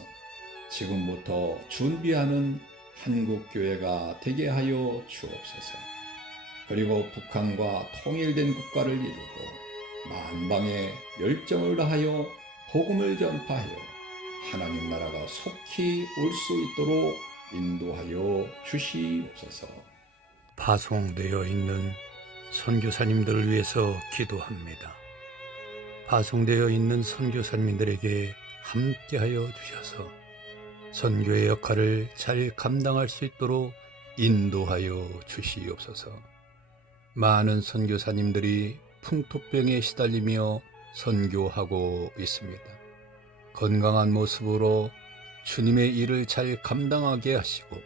지금부터 준비하는 한국교회가 되게 하여 주옵소서. 그리고 북한과 통일된 국가를 이루고 만방에 열정을 다하여 복음을 전파하여 하나님 나라가 속히 올 수 있도록 인도하여 주시옵소서. 파송되어 있는 선교사님들을 위해서 기도합니다. 파송되어 있는 선교사님들에게 함께하여 주셔서 선교의 역할을 잘 감당할 수 있도록 인도하여 주시옵소서. 많은 선교사님들이 풍토병에 시달리며 선교하고 있습니다. 건강한 모습으로 주님의 일을 잘 감당하게 하시고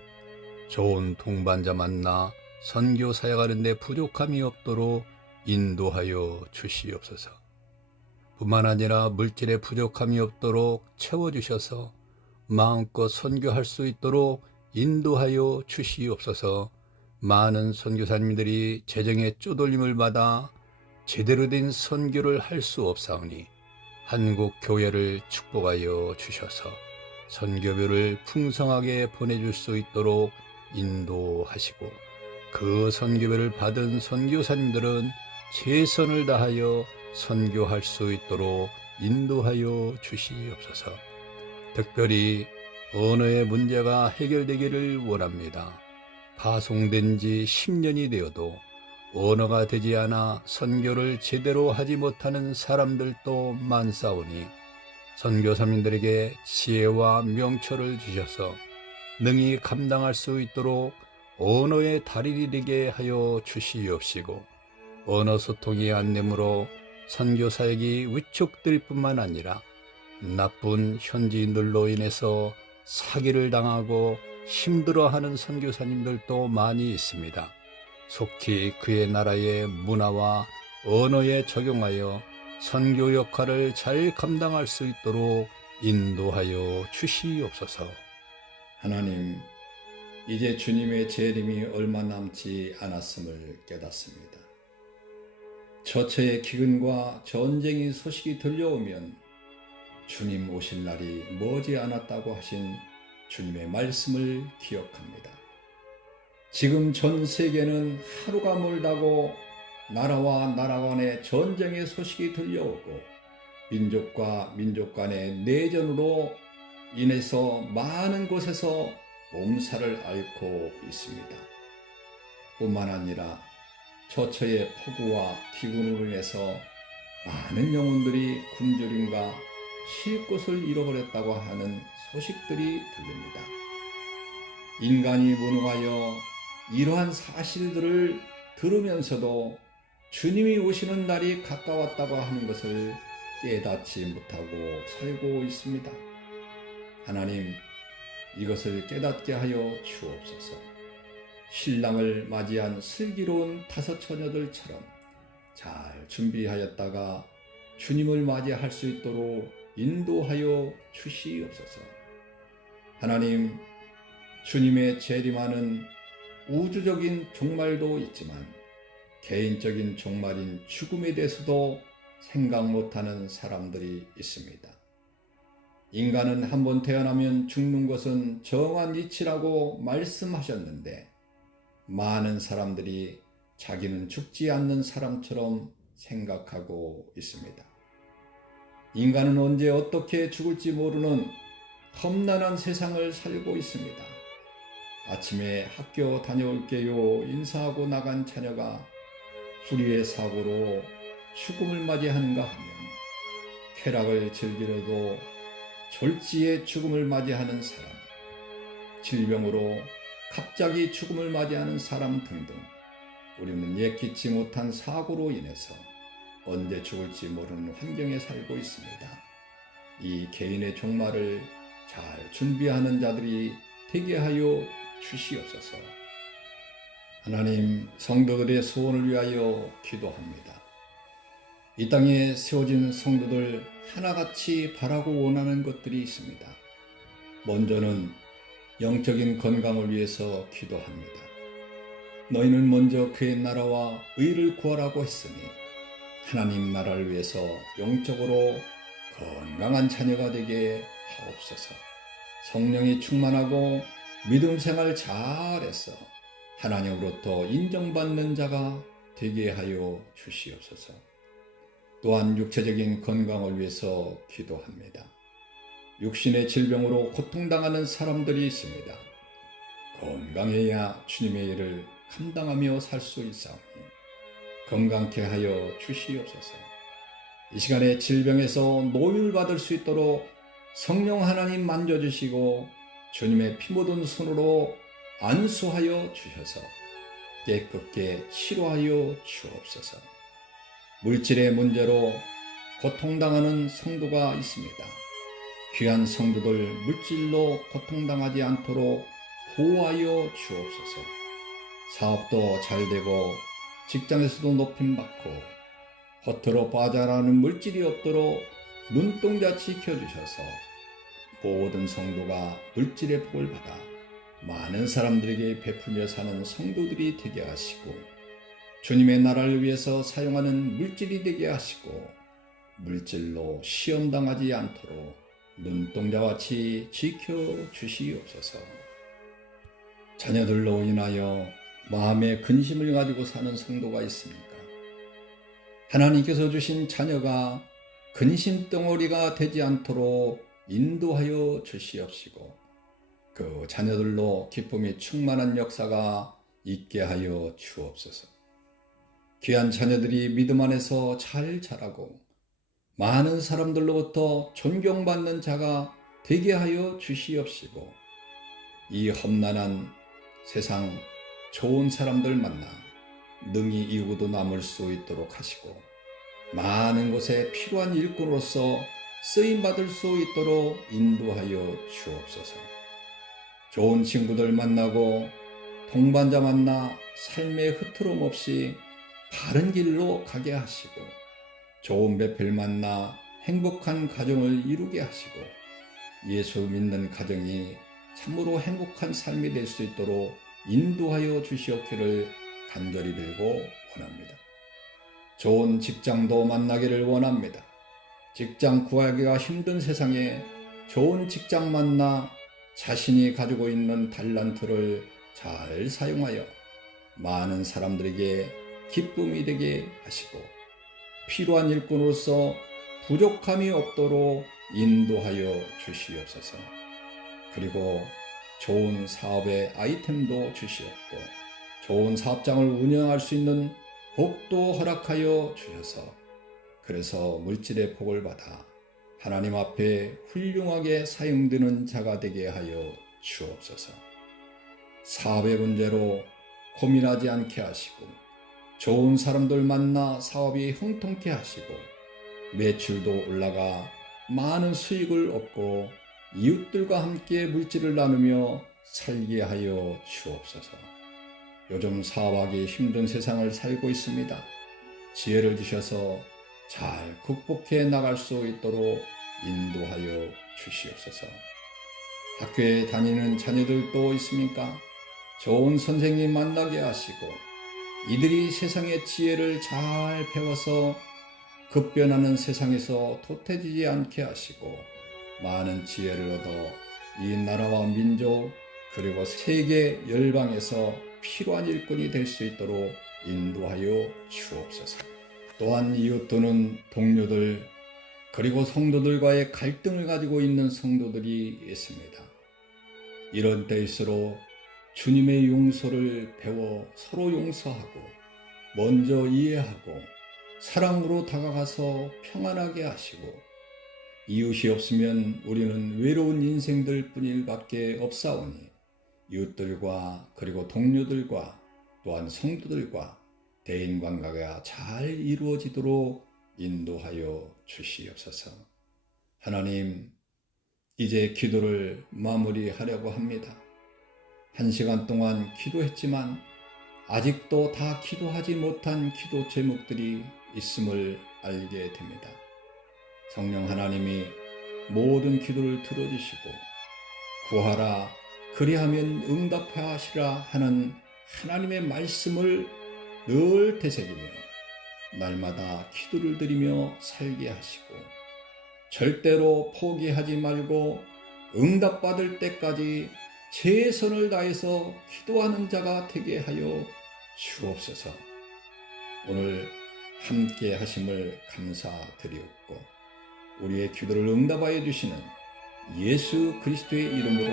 좋은 동반자 만나 선교 사역하는 데 부족함이 없도록 인도하여 주시옵소서. 뿐만 아니라 물질의 부족함이 없도록 채워주셔서 마음껏 선교할 수 있도록 인도하여 주시옵소서. 많은 선교사님들이 재정의 쪼돌림을 받아 제대로 된 선교를 할 수 없사오니 한국 교회를 축복하여 주셔서 선교비를 풍성하게 보내줄 수 있도록 인도하시고 그 선교비를 받은 선교사님들은 최선을 다하여 선교할 수 있도록 인도하여 주시옵소서. 특별히 언어의 문제가 해결되기를 원합니다. 파송된 지 10년이 되어도 언어가 되지 않아 선교를 제대로 하지 못하는 사람들도 많사오니 선교사님들에게 지혜와 명철을 주셔서 능히 감당할 수 있도록 언어의 달인이 되게 하여 주시옵시고 언어 소통이 안 되므로 선교 사역이 위축될 뿐만 아니라 나쁜 현지인들로 인해서 사기를 당하고 힘들어하는 선교사님들도 많이 있습니다. 속히 그의 나라의 문화와 언어에 적용하여 선교 역할을 잘 감당할 수 있도록 인도하여 주시옵소서. 하나님, 이제 주님의 재림이 얼마 남지 않았음을 깨닫습니다. 처처의 기근과 전쟁의 소식이 들려오면 주님 오실 날이 머지 않았다고 하신 주님의 말씀을 기억합니다. 지금 전 세계는 하루가 멀다고 나라와 나라 간의 전쟁의 소식이 들려오고 민족과 민족 간의 내전으로 인해서 많은 곳에서 몸살을 앓고 있습니다. 뿐만 아니라 처처의 폭우와 기근으로 인해서 많은 영혼들이 굶주림과 쉴 곳을 잃어버렸다고 하는 소식들이 들립니다. 인간이 무능하여 이러한 사실들을 들으면서도 주님이 오시는 날이 가까웠다고 하는 것을 깨닫지 못하고 살고 있습니다. 하나님, 이것을 깨닫게 하여 주옵소서. 신랑을 맞이한 슬기로운 5 처녀들처럼 잘 준비하였다가 주님을 맞이할 수 있도록 인도하여 주시옵소서. 하나님, 주님의 재림하는 우주적인 종말도 있지만 개인적인 종말인 죽음에 대해서도 생각 못하는 사람들이 있습니다. 인간은 한번 태어나면 죽는 것은 정한 이치라고 말씀하셨는데 많은 사람들이 자기는 죽지 않는 사람처럼 생각하고 있습니다. 인간은 언제 어떻게 죽을지 모르는 험난한 세상을 살고 있습니다. 아침에 학교 다녀올게요 인사하고 나간 자녀가 불의의 사고로 죽음을 맞이하는가 하면 쾌락을 즐기려도 졸지에 죽음을 맞이하는 사람, 질병으로 갑자기 죽음을 맞이하는 사람 등등 우리는 예기치 못한 사고로 인해서 언제 죽을지 모르는 환경에 살고 있습니다. 이 개인의 종말을 잘 준비하는 자들이 되게 하여 주시옵소서. 하나님, 성도들의 소원을 위하여 기도합니다. 이 땅에 세워진 성도들 하나같이 바라고 원하는 것들이 있습니다. 먼저는 영적인 건강을 위해서 기도합니다. 너희는 먼저 그의 나라와 의를 구하라고 했으니 하나님 나라를 위해서 영적으로 건강한 자녀가 되게 하옵소서. 성령이 충만하고 믿음 생활 잘해서 하나님으로부터 인정받는 자가 되게 하여 주시옵소서. 또한 육체적인 건강을 위해서 기도합니다. 육신의 질병으로 고통당하는 사람들이 있습니다. 건강해야 주님의 일을 감당하며 살 수 있사오니 건강케 하여 주시옵소서. 이 시간에 질병에서 노임을 받을 수 있도록 성령 하나님 만져주시고 주님의 피 묻은 손으로 안수하여 주셔서 깨끗게 치료하여 주옵소서. 물질의 문제로 고통당하는 성도가 있습니다. 귀한 성도들 물질로 고통당하지 않도록 보호하여 주옵소서. 사업도 잘 되고 직장에서도 높임받고 허투루 빠져나가는 물질이 없도록 눈동자 지켜주셔서 모든 성도가 물질의 복을 받아 많은 사람들에게 베풀며 사는 성도들이 되게 하시고 주님의 나라를 위해서 사용하는 물질이 되게 하시고 물질로 시험당하지 않도록 눈동자같이 지켜주시옵소서. 자녀들로 인하여 마음의 근심을 가지고 사는 성도가 있습니까? 하나님께서 주신 자녀가 근심덩어리가 되지 않도록 인도하여 주시옵시고 그 자녀들로 기쁨이 충만한 역사가 있게 하여 주옵소서. 귀한 자녀들이 믿음 안에서 잘 자라고 많은 사람들로부터 존경받는 자가 되게 하여 주시옵시고 이 험난한 세상 좋은 사람들 만나 능히 이루고도 남을 수 있도록 하시고 많은 곳에 필요한 일꾼으로서 쓰임받을 수 있도록 인도하여 주옵소서. 좋은 친구들 만나고 동반자 만나 삶의 흐트럼 없이 바른 길로 가게 하시고 좋은 배필 만나 행복한 가정을 이루게 하시고 예수 믿는 가정이 참으로 행복한 삶이 될 수 있도록 인도하여 주시옵기를 간절히 빌고 원합니다. 좋은 직장도 만나기를 원합니다. 직장 구하기가 힘든 세상에 좋은 직장 만나 자신이 가지고 있는 달란트를 잘 사용하여 많은 사람들에게 기쁨이 되게 하시고 필요한 일꾼으로서 부족함이 없도록 인도하여 주시옵소서. 그리고 좋은 사업의 아이템도 주시옵고 좋은 사업장을 운영할 수 있는 복도 허락하여 주셔서 그래서 물질의 복을 받아 하나님 앞에 훌륭하게 사용되는 자가 되게 하여 주옵소서. 사업의 문제로 고민하지 않게 하시고 좋은 사람들 만나 사업이 형통케 하시고 매출도 올라가 많은 수익을 얻고 이웃들과 함께 물질을 나누며 살게 하여 주옵소서. 요즘 사업하기 힘든 세상을 살고 있습니다. 지혜를 주셔서 잘 극복해 나갈 수 있도록 인도하여 주시옵소서. 학교에 다니는 자녀들도 있습니까? 좋은 선생님 만나게 하시고 이들이 세상의 지혜를 잘 배워서 급변하는 세상에서 도태지지 않게 하시고 많은 지혜를 얻어 이 나라와 민족 그리고 세계 열방에서 필요한 일꾼이 될 수 있도록 인도하여 주옵소서. 또한 이웃 또는 동료들 그리고 성도들과의 갈등을 가지고 있는 성도들이 있습니다. 이런 때일수록 주님의 용서를 배워 서로 용서하고 먼저 이해하고 사랑으로 다가가서 평안하게 하시고 이웃이 없으면 우리는 외로운 인생들 뿐일 밖에 없사오니 이웃들과 그리고 동료들과 또한 성도들과 대인관계가 잘 이루어지도록 인도하여 주시옵소서. 하나님, 이제 기도를 마무리하려고 합니다. 1시간 동안 기도했지만 아직도 다 기도하지 못한 기도 제목들이 있음을 알게 됩니다. 성령 하나님이 모든 기도를 들어주시고 구하라 그리하면 응답하시라 하는 하나님의 말씀을 늘 되새기며 날마다 기도를 드리며 살게 하시고 절대로 포기하지 말고 응답받을 때까지 최선을 다해서 기도하는 자가 되게 하여 주옵소서. 오늘 함께 하심을 감사드리옵고 우리의 기도를 응답하여 주시는 예수 그리스도의 이름으로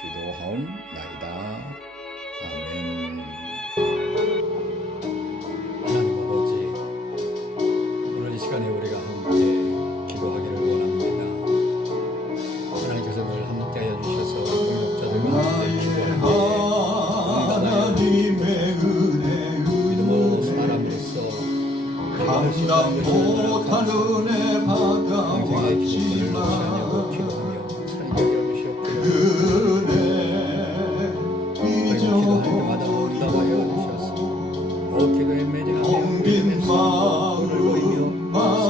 기도하옵나이다. 아멘. 하나님 아버지, 오늘 이 시간에 우리가 함께 기도하기를 원합니다. 하나님께서 늘 함께하여 주셔서 동역자들과 함께 기도하기에 하나님의 믿음으로 사람으로서 감당 못한 은혜 받아왔지만 그네 잊어버리고 텅빈 마음으로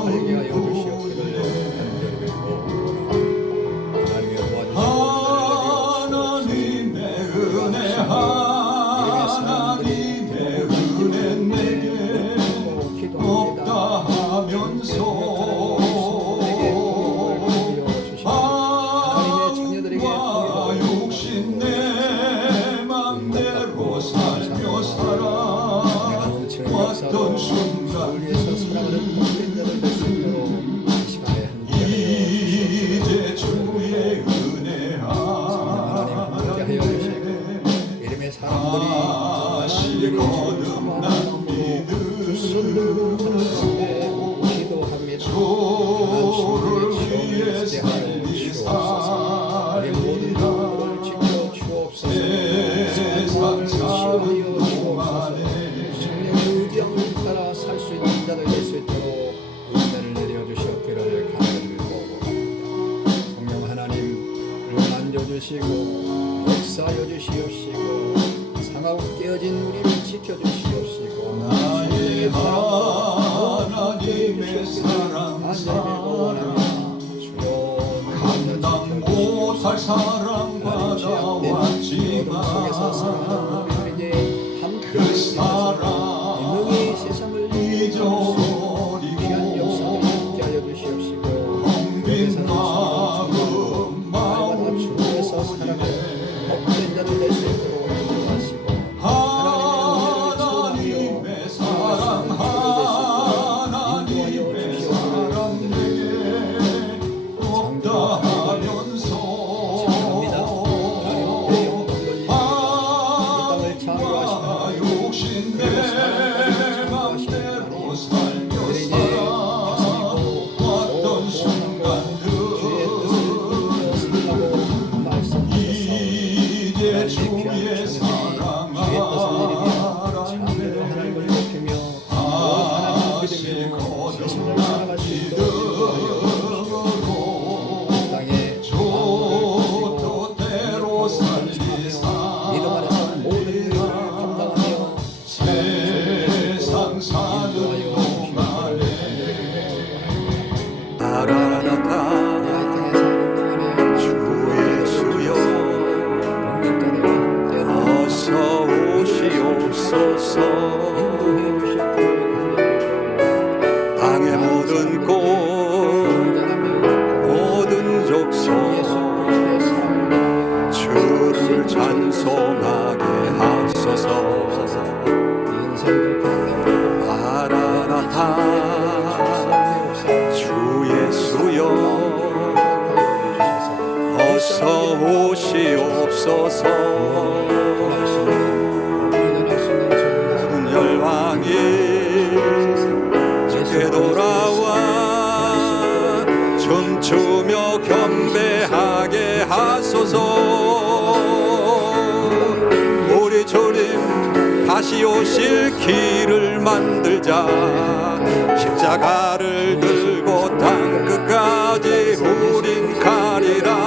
살게 하여 주시옵기를 하나님의 은혜 하나님의 은혜 내게 없다 하면서 마음과 욕심 내 맘대로 살며 살아왔던 순간 이제 주의 은혜 하나님의 다시 거듭난 믿음으로 주를 위해 살리사 세상 사랑만에 성령의 따라 살 수 있는 자들 될 수 있도록 은혜를 내려주셨기를 간절히 원합니다. 성령 하나님 만져주시고 역사여 주시옵시고 상하고 깨어진 우리를 지켜주시옵시고 나의 하나님의 사랑 사랑받아왔지만 그 사랑 잊어버리고 텅빈 마음 보이네 하나님의 사랑 하나님의 사랑 내게 없다 하면서 마음과 욕심 내 맘대로 살며 살아왔던 순간들 이제 주의 사랑 알았네 다시 거듭난 기도로 저 뜻대로 살리사 세상 사는 동안에 마라나타 주 예수여 어서 오시옵소서 땅의 모든 곳 모든 족속 주를 찬송하게 하소서 마라나타 주 예수여 어서 오시옵소서 모든 열방이 주께 돌아와 춤추며 경배하게 하소서 우리 주님 다시 오실 길을 만들자 십자가를 들고 땅 끝까지 우린 가리라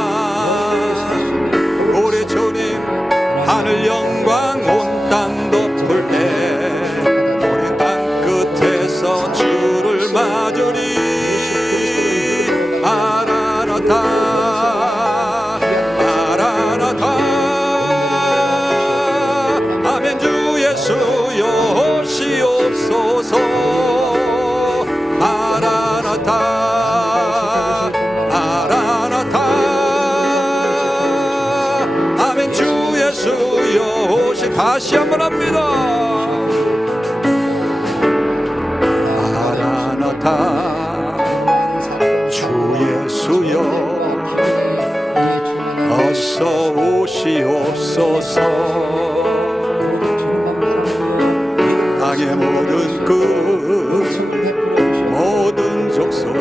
우리 주님 하늘 영광 온 땅 덮을 때 우린 땅 끝에서 주를 맞으리 마라나타 마라나타 아멘 주 예수여 오시옵소서 마라나타 마라나타 아멘 주 예수여 오시 다시 한번 합니다 마라나타 주 예수여 어서 오시옵소서 땅의 모든 끝 모든 족속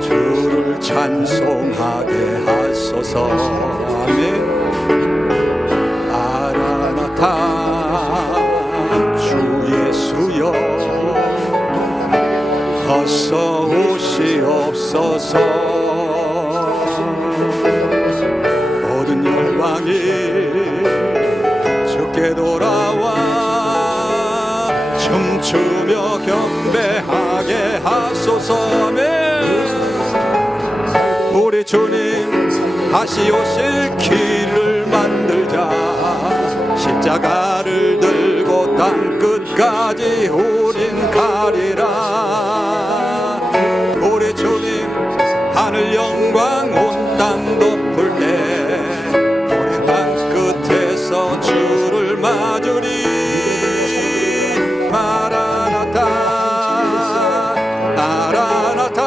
주를 찬송하게 하소서 아멘 마라나타 주 예수여 어서 오시옵소서 모든 열방이 주께 돌아와 춤추며 경배하게 하소서 아멘 우리 주님 다시 오실 길을 만들자 십자가를 들고 땅 끝까지 우린 가리라 우리 주님 하늘 영광 온 땅 덮을 때 우린 땅 끝에서 주를 맞으리 마라나타 마라나타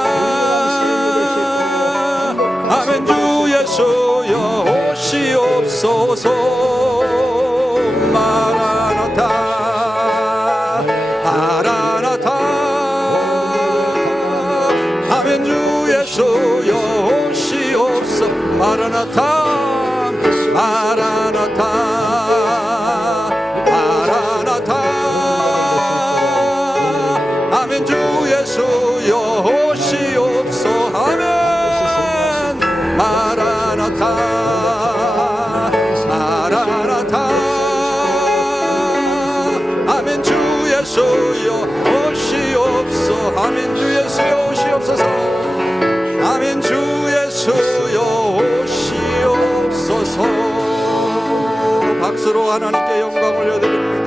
아멘 주 예수여 오시옵소서 마라나타 마라나타 아멘 주 예수여 오시옵소서 마라나타 마라나타 마라나타 아멘 주 예수여 오시옵소서 아멘 마라나타 마라나타 아멘 주 예수여 오시옵소서 아멘 주 예수여 오시옵소서 아멘 주 예수여 것으로 하나님께 영광을 올려드립니다.